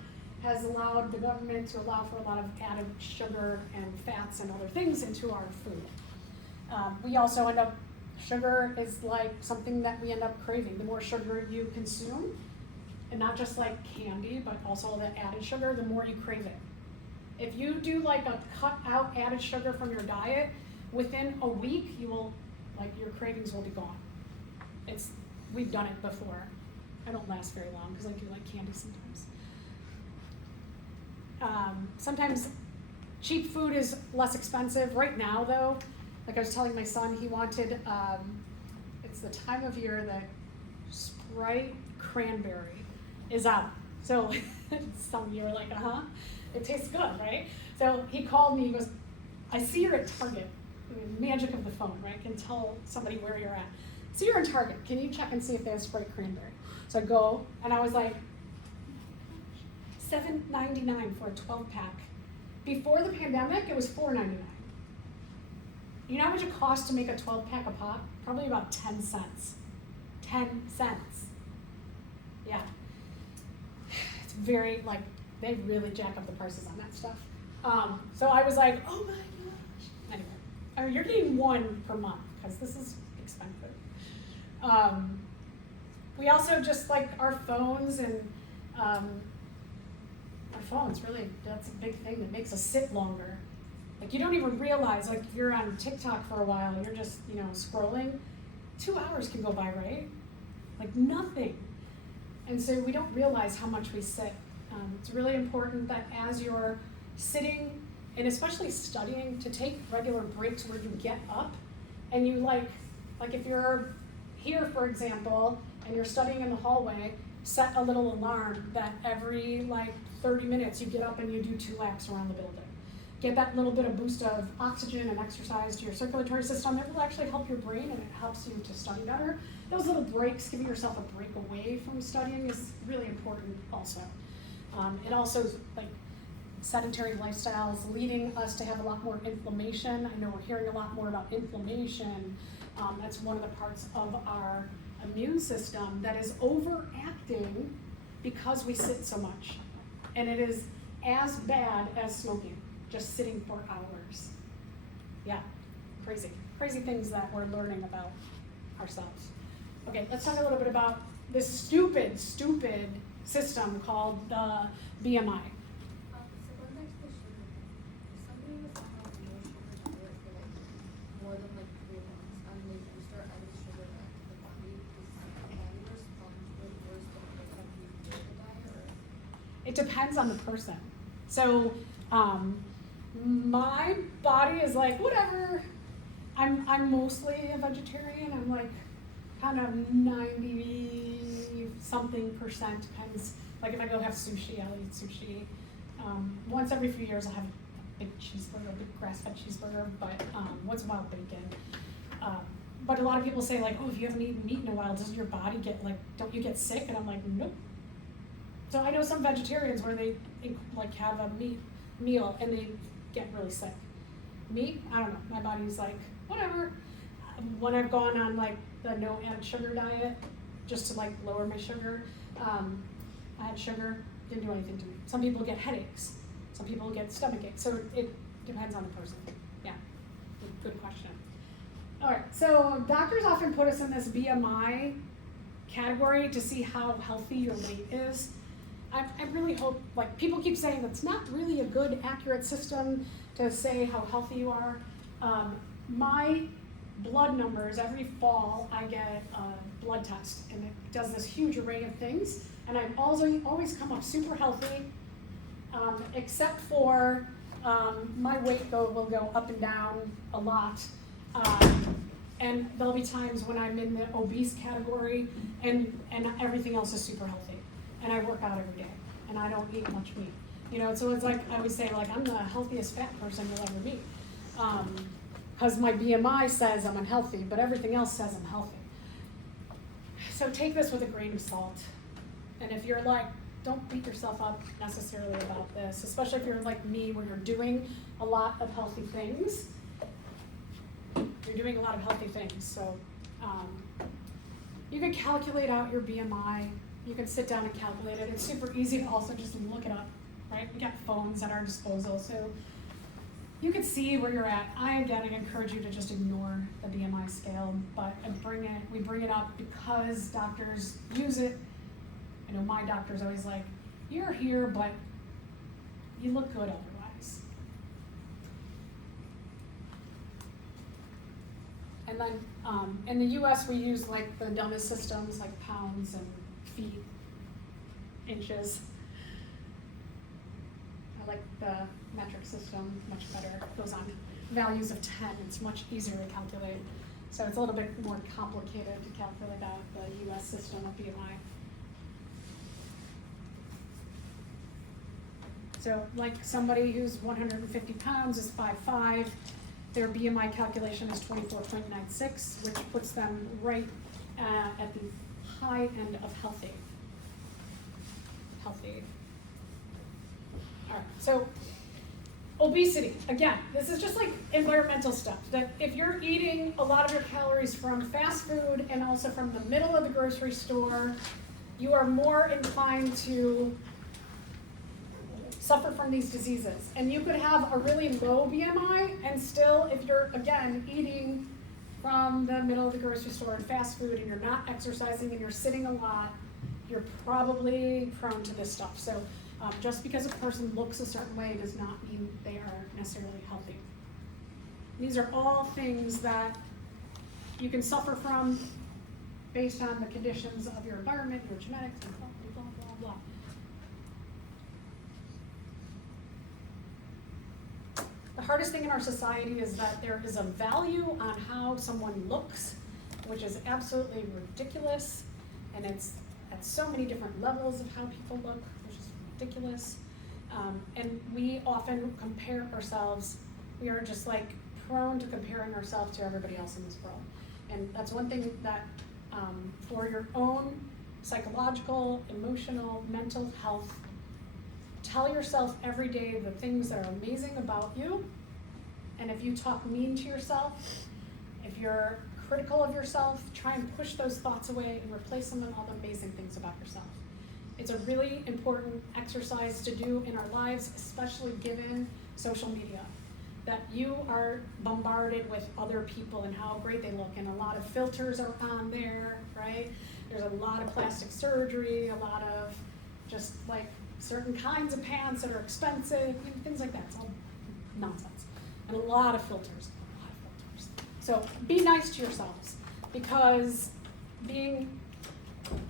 has allowed the government to allow for a lot of added sugar and fats and other things into our food. We also end up, sugar is something that we end up craving. The more sugar you consume, and not just candy, but also the added sugar, the more you crave it. If you do a cut out added sugar from your diet, within a week, you will, your cravings will be gone. We've done it before. I don't last very long because I do like candy sometimes. Sometimes cheap food is less expensive. Right now though, I was telling my son, he wanted, it's the time of year that Sprite cranberry is out. So some year it tastes good, right? So he called me, he goes, I see you're at Target. Magic of the phone, right? Can tell somebody where you're at. So you're in Target, can you check and see if they have Sprite cranberry? So I go, and I was $7.99 for a 12-pack. Before the pandemic, it was $4.99. You know how much it costs to make a 12-pack of pop? Probably about 10 cents. 10 cents. Yeah. It's very, they really jack up the prices on that stuff. So I was oh my gosh. Anyway, you're getting 1 per month, because this is expensive. We also just our phones, and our phones really, that's a big thing that makes us sit longer. Like you don't even realize, like if you're on TikTok for a while, you're just, scrolling, 2 hours can go by, right? Like nothing. And so we don't realize how much we sit. It's really important that as you're sitting, and especially studying, to take regular breaks where you get up and you like if you're here, for example, and you're studying in the hallway, set a little alarm that every 30 minutes you get up and you do 2 laps around the building. Get that little bit of boost of oxygen and exercise to your circulatory system. That will actually help your brain and it helps you to study better. Those little breaks, giving yourself a break away from studying, is really important also. It also, sedentary lifestyles leading us to have a lot more inflammation. I know we're hearing a lot more about inflammation. That's one of the parts of our immune system that is overacting because we sit so much. And it is as bad as smoking, just sitting for hours. Yeah, crazy things that we're learning about ourselves. Okay, let's talk a little bit about this stupid system called the BMI. So going back to the sugar, if somebody was on no sugar diet for more than 3 months, and they do start adding sugar back to the body, is the body respond to it worse than the diet, or? It depends on the person. So, my body is whatever. I'm mostly a vegetarian. I'm kind of 90-something%, depends. If I go have sushi, I'll eat sushi. Once every few years I'll have a big cheeseburger, a big grass-fed cheeseburger, but once in a while bacon. But a lot of people say oh, if you haven't eaten meat in a while, doesn't your body get don't you get sick? And I'm nope. So I know some vegetarians where they have a meat meal and they get really sick. Meat, I don't know, my body's whatever. When I've gone on the no added sugar diet, just to lower my sugar, I had sugar, didn't do anything to me. Some people get headaches, some people get stomach aches, so it depends on the person. Yeah, good question. All right, so doctors often put us in this BMI category to see how healthy your weight is. I really hope, people keep saying that's not really a good, accurate system to say how healthy you are. My blood numbers, every fall I get a blood test, and it does this huge array of things, and I've always come up super healthy, except for my weight will go up and down a lot, and there'll be times when I'm in the obese category, and everything else is super healthy. And I work out every day, and I don't eat much meat. So it's I always say, I'm the healthiest fat person you'll ever meet. Because my BMI says I'm unhealthy, but everything else says I'm healthy. So take this with a grain of salt. And if you're don't beat yourself up necessarily about this, especially if you're like me, where you're doing a lot of healthy things. You're doing a lot of healthy things. So you can calculate out your BMI. You can sit down and calculate it. It's super easy to also just look it up, right? We got phones at our disposal, so you can see where you're at. I encourage you to just ignore the BMI scale, but we bring it up because doctors use it. I know my doctor's always you're here, but you look good otherwise. And then in the US, we use the dumbest systems, pounds and feet, inches. I like the metric system much better. It goes on values of 10. It's much easier to calculate. So it's a little bit more complicated to calculate out the US system of BMI. So somebody who's 150 pounds is 5'5", their BMI calculation is 24.96, which puts them right at the high end of healthy. All right, so obesity, again, this is just environmental stuff, that if you're eating a lot of your calories from fast food and also from the middle of the grocery store, you are more inclined to suffer from these diseases. And you could have a really low BMI and still, if you're, again, eating from the middle of the grocery store and fast food and you're not exercising and you're sitting a lot, you're probably prone to this stuff. So Just because a person looks a certain way does not mean they are necessarily healthy. These are all things that you can suffer from based on the conditions of your environment, your genetics, and blah, blah, blah, blah. The hardest thing in our society is that there is a value on how someone looks, which is absolutely ridiculous, and it's at so many different levels of how people look, which is ridiculous. And we often compare ourselves, we are just like prone to comparing ourselves to everybody else in this world. And that's one thing that for your own psychological, emotional, mental health, tell yourself every day the things that are amazing about you. And if you talk mean to yourself, if you're critical of yourself, try and push those thoughts away and replace them with all the amazing things about yourself. It's a really important exercise to do in our lives, especially given social media, that you are bombarded with other people and how great they look, and a lot of filters are on there, right? There's a lot of plastic surgery, a lot of just like certain kinds of pants that are expensive, things like that. It's all nonsense. And a lot of filters. So be nice to yourselves, because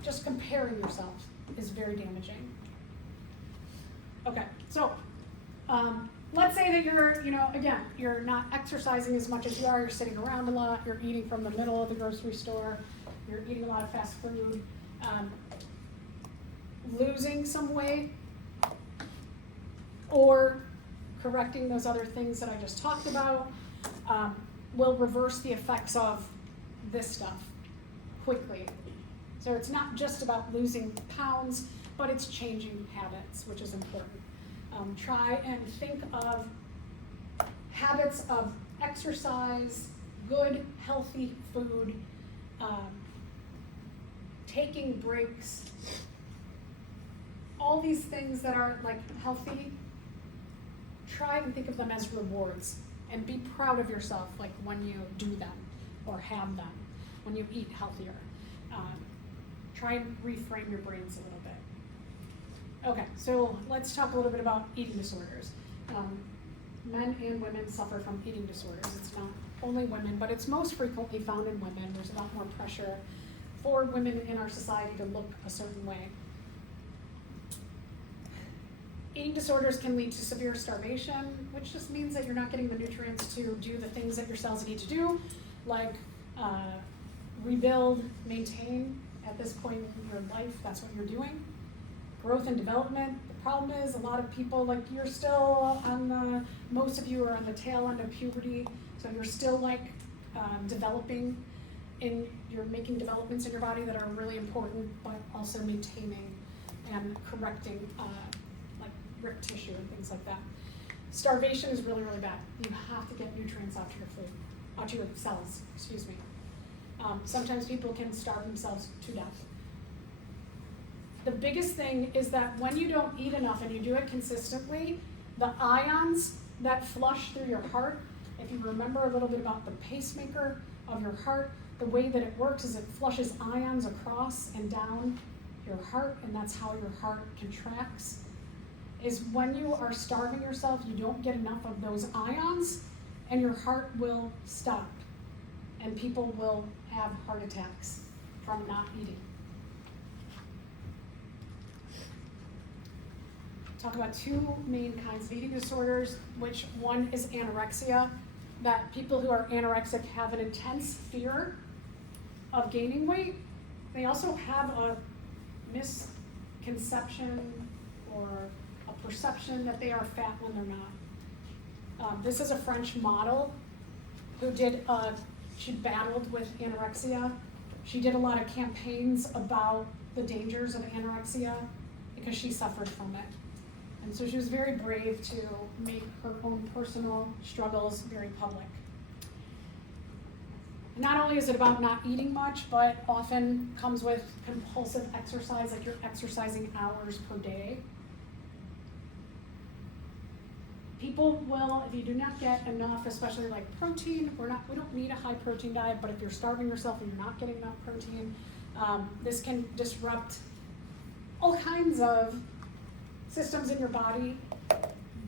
just comparing yourself is very damaging. Okay, so let's say that you're not exercising as much as you are, you're sitting around a lot, you're eating from the middle of the grocery store, you're eating a lot of fast food, losing some weight, or correcting those other things that I just talked about, will reverse the effects of this stuff quickly. So it's not just about losing pounds, but it's changing habits, which is important. Try and think of habits of exercise, good, healthy food, taking breaks, all these things that are like healthy. Try and think of them as rewards, and be proud of yourself, like when you do them or have them, when you eat healthier. Try and reframe your brains a little bit. Okay, so let's talk a little bit about eating disorders. Men and women suffer from eating disorders. It's not only women, but it's most frequently found in women. There's a lot more pressure for women in our society to look a certain way. Eating disorders can lead to severe starvation, which just means that you're not getting the nutrients to do the things that your cells need to do, like rebuild, maintain. At this point in your life, that's what you're doing. Growth and development. The problem is a lot of people, like you're still most of you are on the tail end of puberty, so you're still like developing, you're making developments in your body that are really important, but also maintaining and correcting like ripped tissue and things like that. Starvation is really, really bad. You have to get nutrients out to your food, out to your cells, excuse me. Sometimes people can starve themselves to death. The biggest thing is that when you don't eat enough and you do it consistently, the ions that flush through your heart, if you remember a little bit about the pacemaker of your heart, the way that it works is it flushes ions across and down your heart, and that's how your heart contracts, is when you are starving yourself, you don't get enough of those ions, and your heart will stop, and people will have heart attacks from not eating. Talk about two main kinds of eating disorders, which one is anorexia, that people who are anorexic have an intense fear of gaining weight. They also have a misconception or a perception that they are fat when they're not. This is a French model who she battled with anorexia. She did a lot of campaigns about the dangers of anorexia because she suffered from it. And so she was very brave to make her own personal struggles very public. And not only is it about not eating much, but often comes with compulsive exercise, like you're exercising hours per day. People will, if you do not get enough, especially like protein, we don't need a high protein diet, but if you're starving yourself and you're not getting enough protein, this can disrupt all kinds of systems in your body,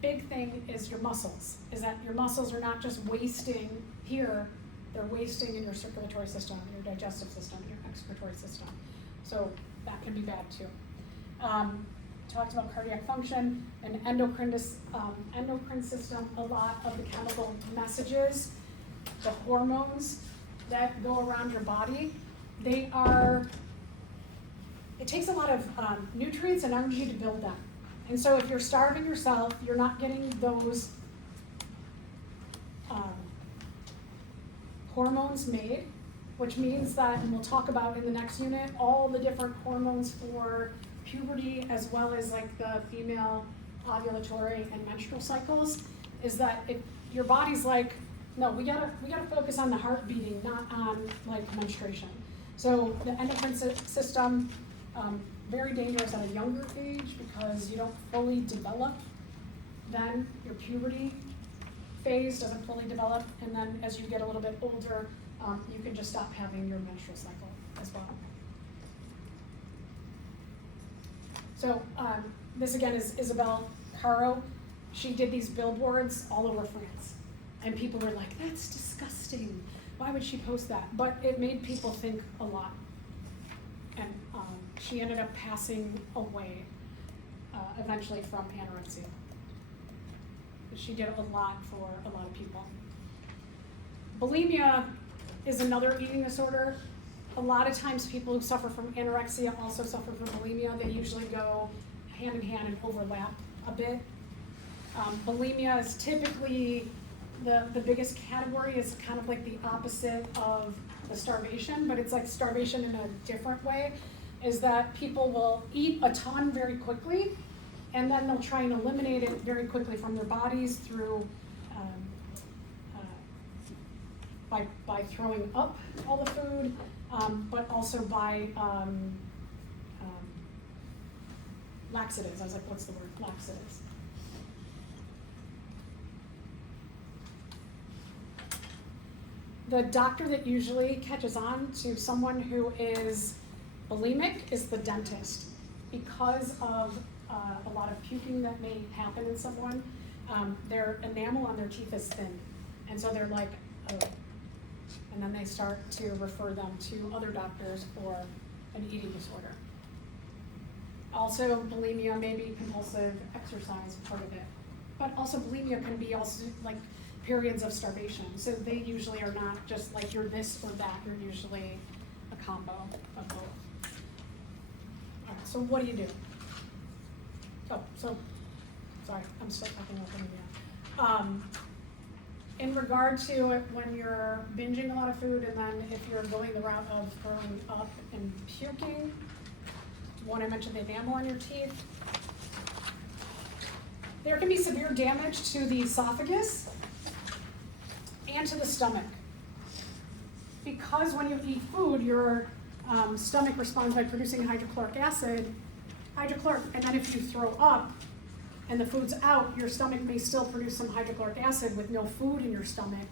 big thing is your muscles, is that your muscles are not just wasting here, they're wasting in your circulatory system, your digestive system, your excretory system. So that can be bad too. Talked about cardiac function and endocrine system, a lot of the chemical messages, the hormones that go around your body, it takes a lot of nutrients and energy to build them. And so if you're starving yourself, you're not getting those hormones made, which means that, and we'll talk about in the next unit, all the different hormones for puberty as well as like the female ovulatory and menstrual cycles, is that if your body's like, no, we gotta focus on the heart beating, not on like menstruation. So the endocrine system, very dangerous at a younger age because you don't fully develop. Then your puberty phase doesn't fully develop, and then as you get a little bit older, you can just stop having your menstrual cycle as well. So this again is Isabel Caro. She did these billboards all over France, and people were like, "That's disgusting. Why would she post that?" But it made people think a lot, and she ended up passing away eventually from anorexia. She did a lot for a lot of people. Bulimia is another eating disorder. A lot of times people who suffer from anorexia also suffer from bulimia. They usually go hand in hand and overlap a bit. Bulimia is typically the biggest category, is kind of like the opposite of the starvation, but it's like starvation in a different way, is that people will eat a ton very quickly, and then they'll try and eliminate it very quickly from their bodies through by throwing up all the food, but also by laxatives. I was like, what's the word? Laxatives. The doctor that usually catches on to someone who is bulimic is the dentist, because of a lot of puking that may happen in someone. Their enamel on their teeth is thin, and so they're like, oh. And then they start to refer them to other doctors for an eating disorder. Also, bulimia may be compulsive exercise part of it, but also bulimia can be also like periods of starvation. So they usually are not just like you're this or that, you're usually a combo of both. All right, so what do you do? Sorry, I'm still talking about bulimia. In regard to it, when you're binging a lot of food, and then if you're going the route of throwing up and puking, one, I mentioned the enamel on your teeth. There can be severe damage to the esophagus and to the stomach. Because when you eat food, your stomach responds by producing hydrochloric acid, and then if you throw up and the food's out, your stomach may still produce some hydrochloric acid with no food in your stomach.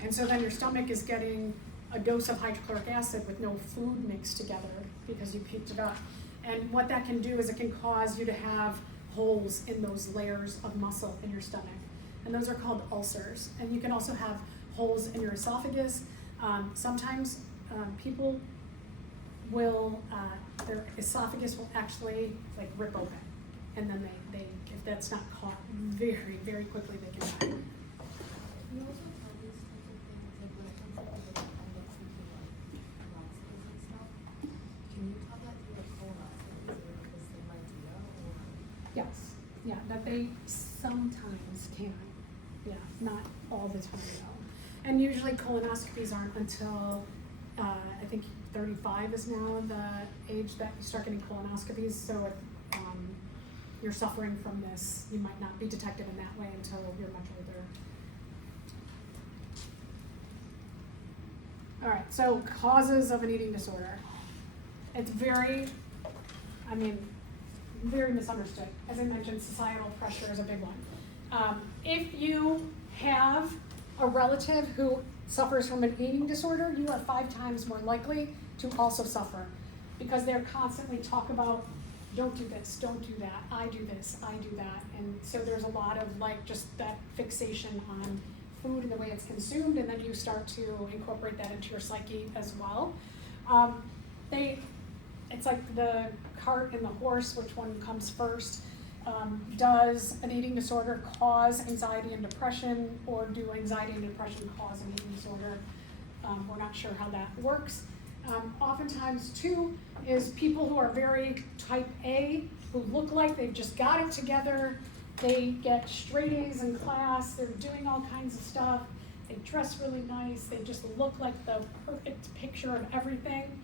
And so then your stomach is getting a dose of hydrochloric acid with no food mixed together because you puked it up. And what that can do is it can cause you to have holes in those layers of muscle in your stomach. And those are called ulcers. And you can also have holes in your esophagus. Sometimes people will, their esophagus will actually like rip open. And then they if that's not caught very, very quickly, they can die. You also tell these types of things, like when it comes to people that end up thinking like laxatives and stuff. Can you tell that through a colonoscopy? Is it the same idea, or? Yes, yeah, that they sometimes can. Yeah, not all the time though. And usually colonoscopies aren't until, I think 35 is now the age that you start getting colonoscopies. So if you're suffering from this, you might not be detected in that way until you're much older. All right, so causes of an eating disorder. It's very misunderstood. As I mentioned, societal pressure is a big one. If you have a relative who suffers from an eating disorder, you are 5 times more likely to also suffer, because they're constantly talk about don't do this, don't do that, I do this, I do that. And so there's a lot of like just that fixation on food and the way it's consumed, and then you start to incorporate that into your psyche as well. It's like the cart and the horse, which one comes first? Does an eating disorder cause anxiety and depression, or do anxiety and depression cause an eating disorder? We're not sure how that works. Oftentimes too is people who are very type A, who look like they've just got it together, they get straight A's in class, they're doing all kinds of stuff, they dress really nice, they just look like the perfect picture of everything.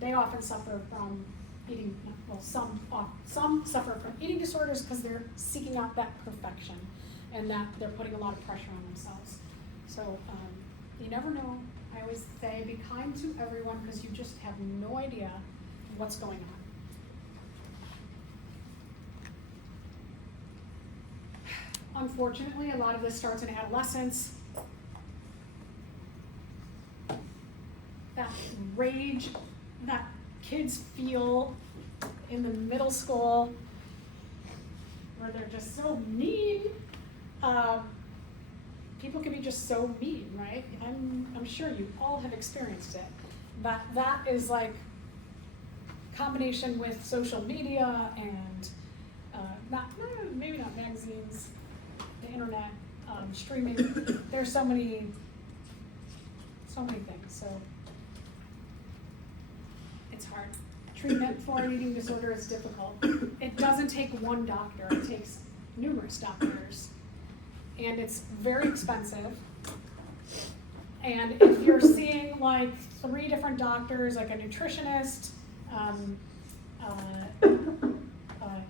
They often suffer from eating, well, some suffer from eating disorders because they're seeking out that perfection and that they're putting a lot of pressure on themselves. So you never know. I always say be kind to everyone because you just have no idea what's going on. Unfortunately, a lot of this starts in adolescence. That rage that kids feel in the middle school where they're just so mean. People can be just so mean, right? I'm sure you all have experienced it. That is like combination with social media and maybe not magazines, the internet, streaming. There's so many things. So it's hard. Treatment for an eating disorder is difficult. It doesn't take one doctor. It takes numerous doctors. And it's very expensive. And if you're seeing like 3 different doctors, like a nutritionist,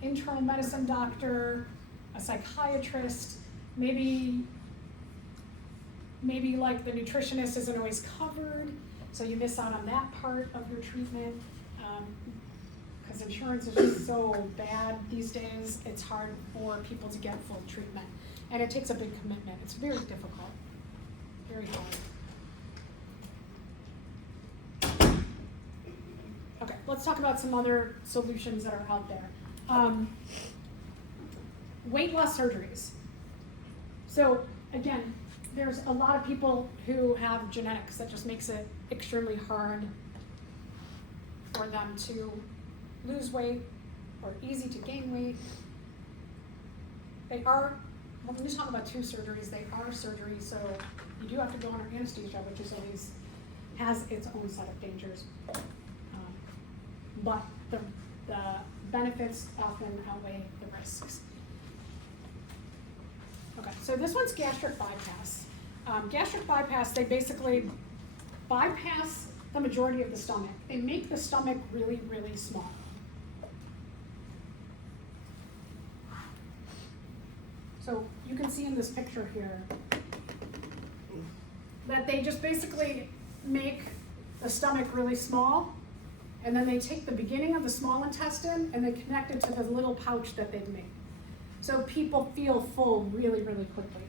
internal medicine doctor, a psychiatrist, maybe like the nutritionist isn't always covered, so you miss out on that part of your treatment. Because insurance is just so bad these days, it's hard for people to get full treatment. And it takes a big commitment. It's very difficult, very hard. Okay, let's talk about some other solutions that are out there. Weight loss surgeries. So again, there's a lot of people who have genetics that just makes it extremely hard for them to lose weight or easy to gain weight. They are, when we talk about 2 surgeries, they are surgeries, so you do have to go under anesthesia, which is always has its own set of dangers. But the benefits often outweigh the risks. Okay, so this one's gastric bypass. Gastric bypass, they basically bypass the majority of the stomach. They make the stomach really, really small. So you can see in this picture here that they just basically make the stomach really small, and then they take the beginning of the small intestine and they connect it to the little pouch that they've made. So people feel full really, really quickly.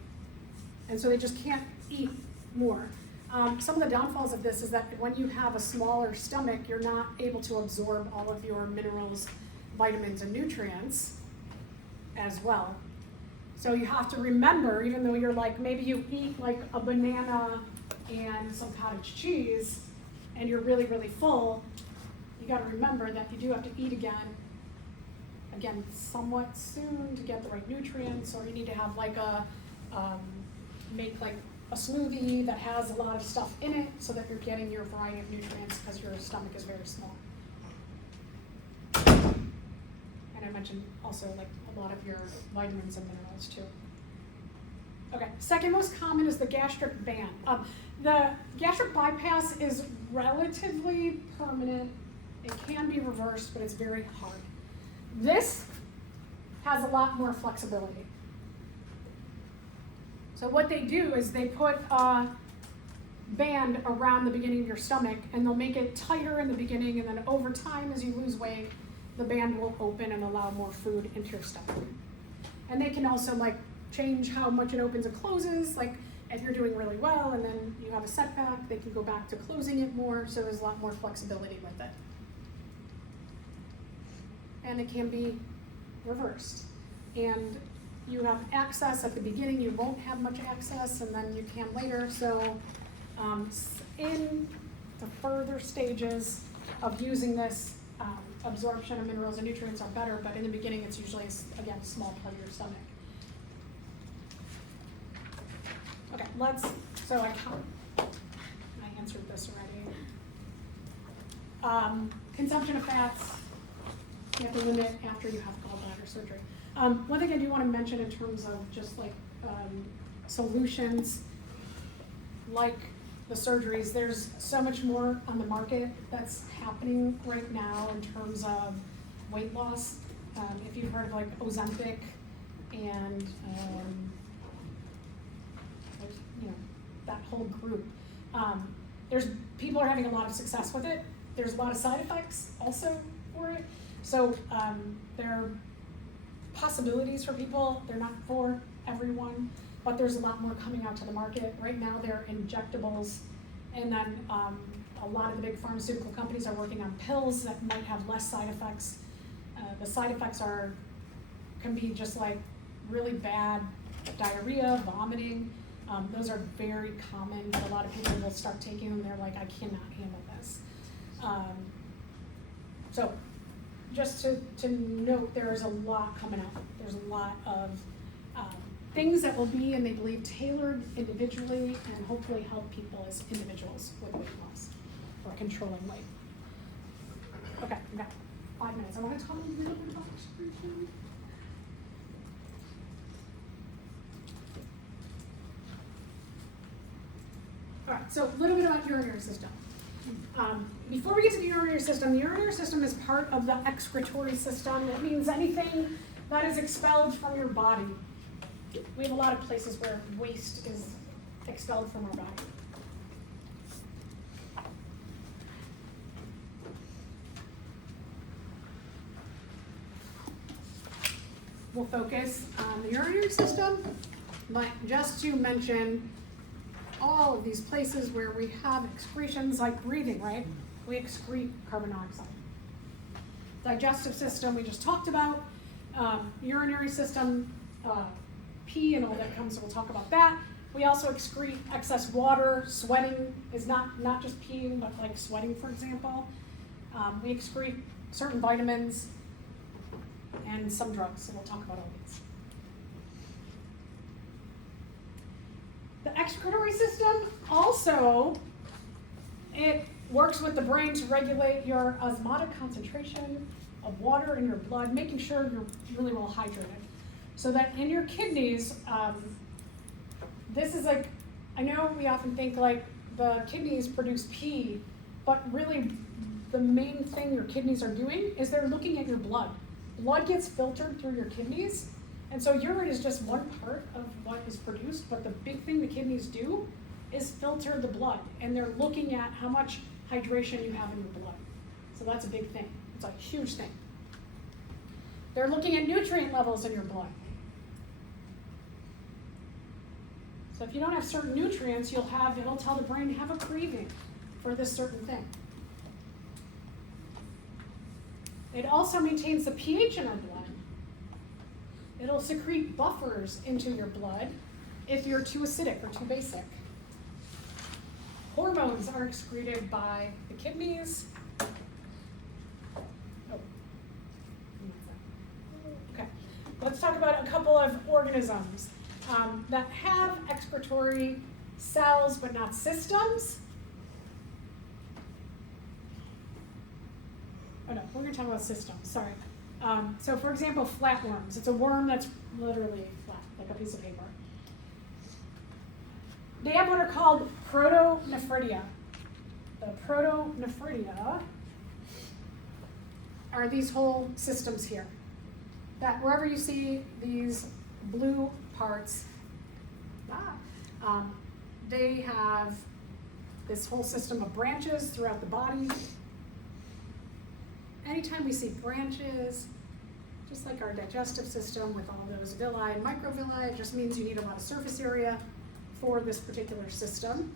And so they just can't eat more. Some of the downfalls of this is that when you have a smaller stomach, you're not able to absorb all of your minerals, vitamins, and nutrients as well. So you have to remember, even though you're like, maybe you eat like a banana and some cottage cheese, and you're really, really full, you gotta remember that you do have to eat again, somewhat soon to get the right nutrients, or you need to have like make like a smoothie that has a lot of stuff in it so that you're getting your variety of nutrients because your stomach is very small. And I mentioned also like a lot of your vitamins and minerals too. Okay, second most common is the gastric band. The gastric bypass is relatively permanent. It can be reversed, but it's very hard. This has a lot more flexibility. So what they do is they put a band around the beginning of your stomach, and they'll make it tighter in the beginning, and then over time, as you lose weight, the band will open and allow more food into your stomach. And they can also like change how much it opens and closes. Like if you're doing really well and then you have a setback, they can go back to closing it more, so there's a lot more flexibility with it. and it can be reversed. And you have access at the beginning, you won't have much access, and then you can later. So in the further stages of using this, absorption of minerals and nutrients are better, but in the beginning it's usually, again, a small part of your stomach. Okay, I answered this already. Consumption of fats, you have to limit after you have gallbladder surgery. One thing I do want to mention in terms of just like solutions, like the surgeries, there's so much more on the market that's happening right now in terms of weight loss. If you've heard of like Ozempic and that whole group, people are having a lot of success with it. There's a lot of side effects also for it. So there are possibilities for people. They're not for everyone, but there's a lot more coming out to the market. Right now they're injectables, and then a lot of the big pharmaceutical companies are working on pills that might have less side effects. The side effects can be just like really bad diarrhea, vomiting. Those are very common, but a lot of people will start taking them. They're like, I cannot handle this. So just to note, there is a lot coming out. There's a lot of things that will be, and they believe, tailored individually and hopefully help people as individuals with weight loss or controlling weight. Okay, we got 5 minutes. I want to talk a little bit about excretion. All right, so a little bit about urinary system. Before we get to the urinary system is part of the excretory system. That means anything that is expelled from your body. We have a lot of places where waste is expelled from our body. We'll focus on the urinary system, but just to mention all of these places where we have excretions, like breathing, right? We excrete carbon dioxide. Digestive system, we just talked about. Urinary system, pee and all that comes, so we'll talk about that. We also excrete excess water. Sweating is not just peeing, but like sweating, for example. We excrete certain vitamins and some drugs, so we'll talk about all these. The excretory system also, it works with the brain to regulate your osmotic concentration of water in your blood, making sure you're really well hydrated. So that in your kidneys, this is like, I know we often think like the kidneys produce pee, but really the main thing your kidneys are doing is they're looking at your blood. Blood gets filtered through your kidneys, and so urine is just one part of what is produced, but the big thing the kidneys do is filter the blood, and they're looking at how much hydration you have in your blood. So that's a big thing. It's a huge thing. They're looking at nutrient levels in your blood. So if you don't have certain nutrients, it'll tell the brain have a craving for this certain thing. It also maintains the pH in our blood. It'll secrete buffers into your blood if you're too acidic or too basic. Hormones are excreted by the kidneys. Okay, let's talk about a couple of organisms that have excretory cells but not systems. Oh no, we're going to talk about systems, sorry. So for example, flatworms. It's a worm that's literally flat, like a piece of paper. They have what are called protonephridia. The protonephridia are these whole systems here. That wherever you see these blue parts, they have this whole system of branches throughout the body. Anytime we see branches, just like our digestive system with all those villi and microvilli, it just means you need a lot of surface area for this particular system.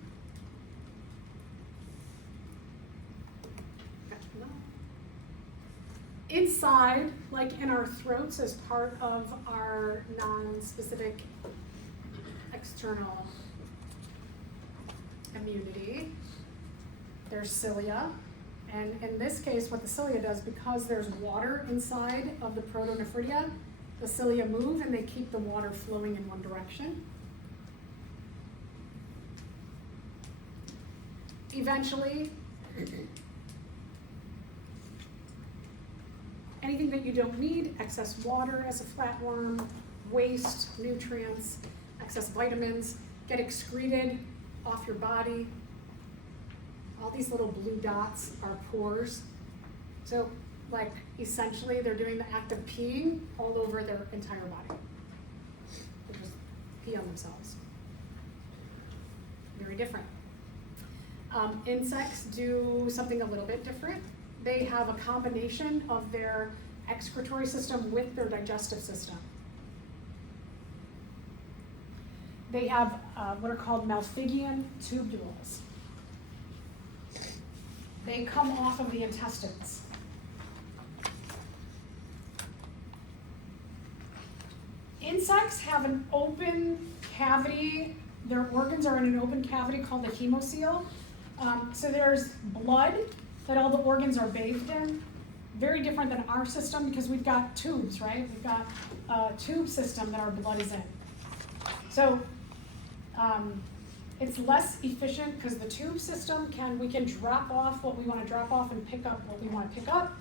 inside, like in our throats as part of our non-specific external immunity, there's cilia. And in this case, what the cilia does, because there's water inside of the protonephridia, the cilia move and they keep the water flowing in one direction. Eventually, anything that you don't need, excess water as a flatworm, waste, nutrients, excess vitamins, get excreted off your body. All these little blue dots are pores. So, like, essentially, they're doing the act of peeing all over their entire body. They just pee on themselves. Very different. Insects do something a little bit different. They have a combination of their excretory system with their digestive system. They have what are called Malpighian tubules. They come off of the intestines. Insects have an open cavity. Their organs are in an open cavity called the hemocoel. So there's blood that all the organs are bathed in. Very different than our system because we've got tubes, right? We've got a tube system that our blood is in. So it's less efficient because the tube system we can drop off what we want to drop off and pick up what we want to pick up.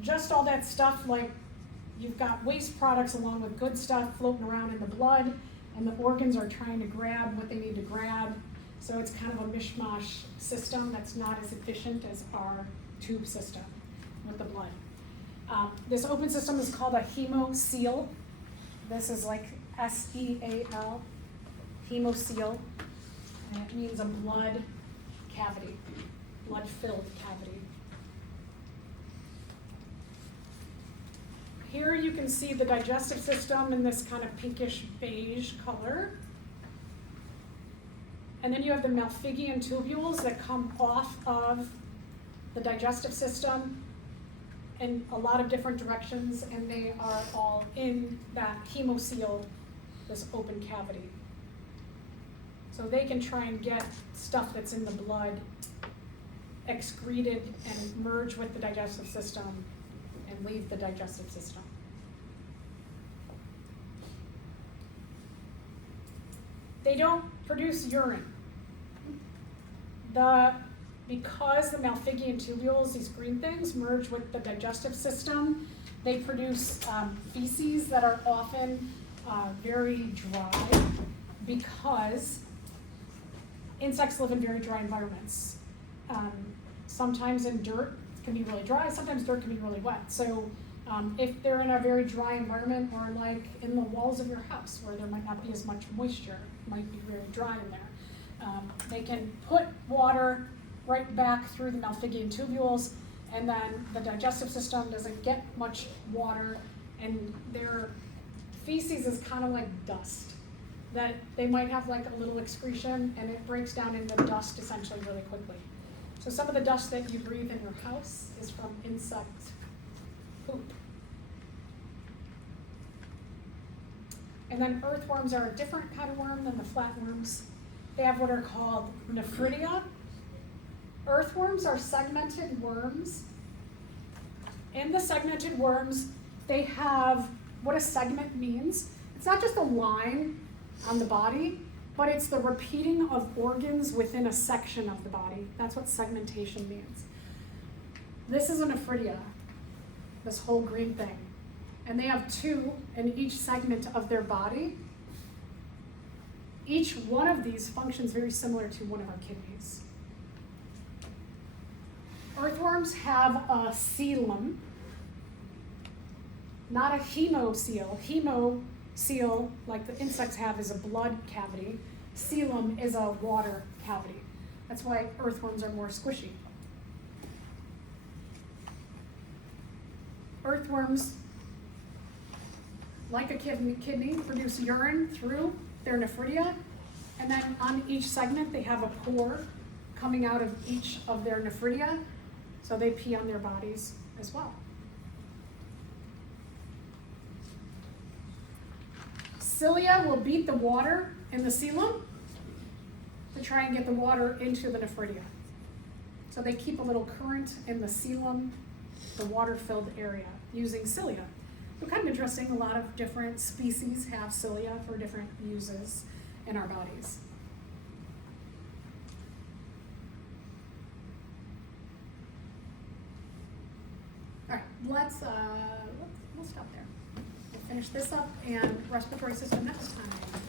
Just all that stuff, like you've got waste products along with good stuff floating around in the blood, and the organs are trying to grab what they need to grab. So it's kind of a mishmash system that's not as efficient as our tube system with the blood. This open system is called a hemocoel. This is like S-E-A-L, hemocoel, and it means a blood cavity, blood-filled cavity. Here you can see the digestive system in this kind of pinkish beige color. And then you have the Malpighian tubules that come off of the digestive system in a lot of different directions, and they are all in that hemocoel, this open cavity. So they can try and get stuff that's in the blood excreted and merge with the digestive system and leave the digestive system. They don't produce urine. Because the Malpighian tubules, these green things, merge with the digestive system, they produce feces that are often very dry because insects live in very dry environments. Sometimes in dirt it can be really dry, sometimes dirt can be really wet. So if they're in a very dry environment, or like in the walls of your house where there might not be as much moisture, it might be very dry in there. They can put water right back through the Malpighian tubules, and then the digestive system doesn't get much water, and their feces is kind of like dust. That they might have like a little excretion, and it breaks down into dust essentially really quickly. So some of the dust that you breathe in your house is from insect poop. And then earthworms are a different kind of worm than the flatworms. They have what are called nephridia. Earthworms are segmented worms. In the segmented worms, they have what a segment means. It's not just a line on the body, but it's the repeating of organs within a section of the body. That's what segmentation means. This is a nephridia, this whole green thing. And they have two in each segment of their body. Each one of these functions very similar to one of our kidneys. Earthworms have a coelom, not a hemocoel. Hemocoel, like the insects have, is a blood cavity. Coelom is a water cavity. That's why earthworms are more squishy. Earthworms, like a kidney, produce urine through their nephridia, and then on each segment they have a pore coming out of each of their nephridia, so they pee on their bodies as well. cilia will beat the water in the coelom to try and get the water into the nephridia. So they keep a little current in the coelom, the water-filled area, using cilia. So kind of interesting, a lot of different species have cilia for different uses in our bodies. All right, we'll stop there. We'll finish this up and respiratory system next time.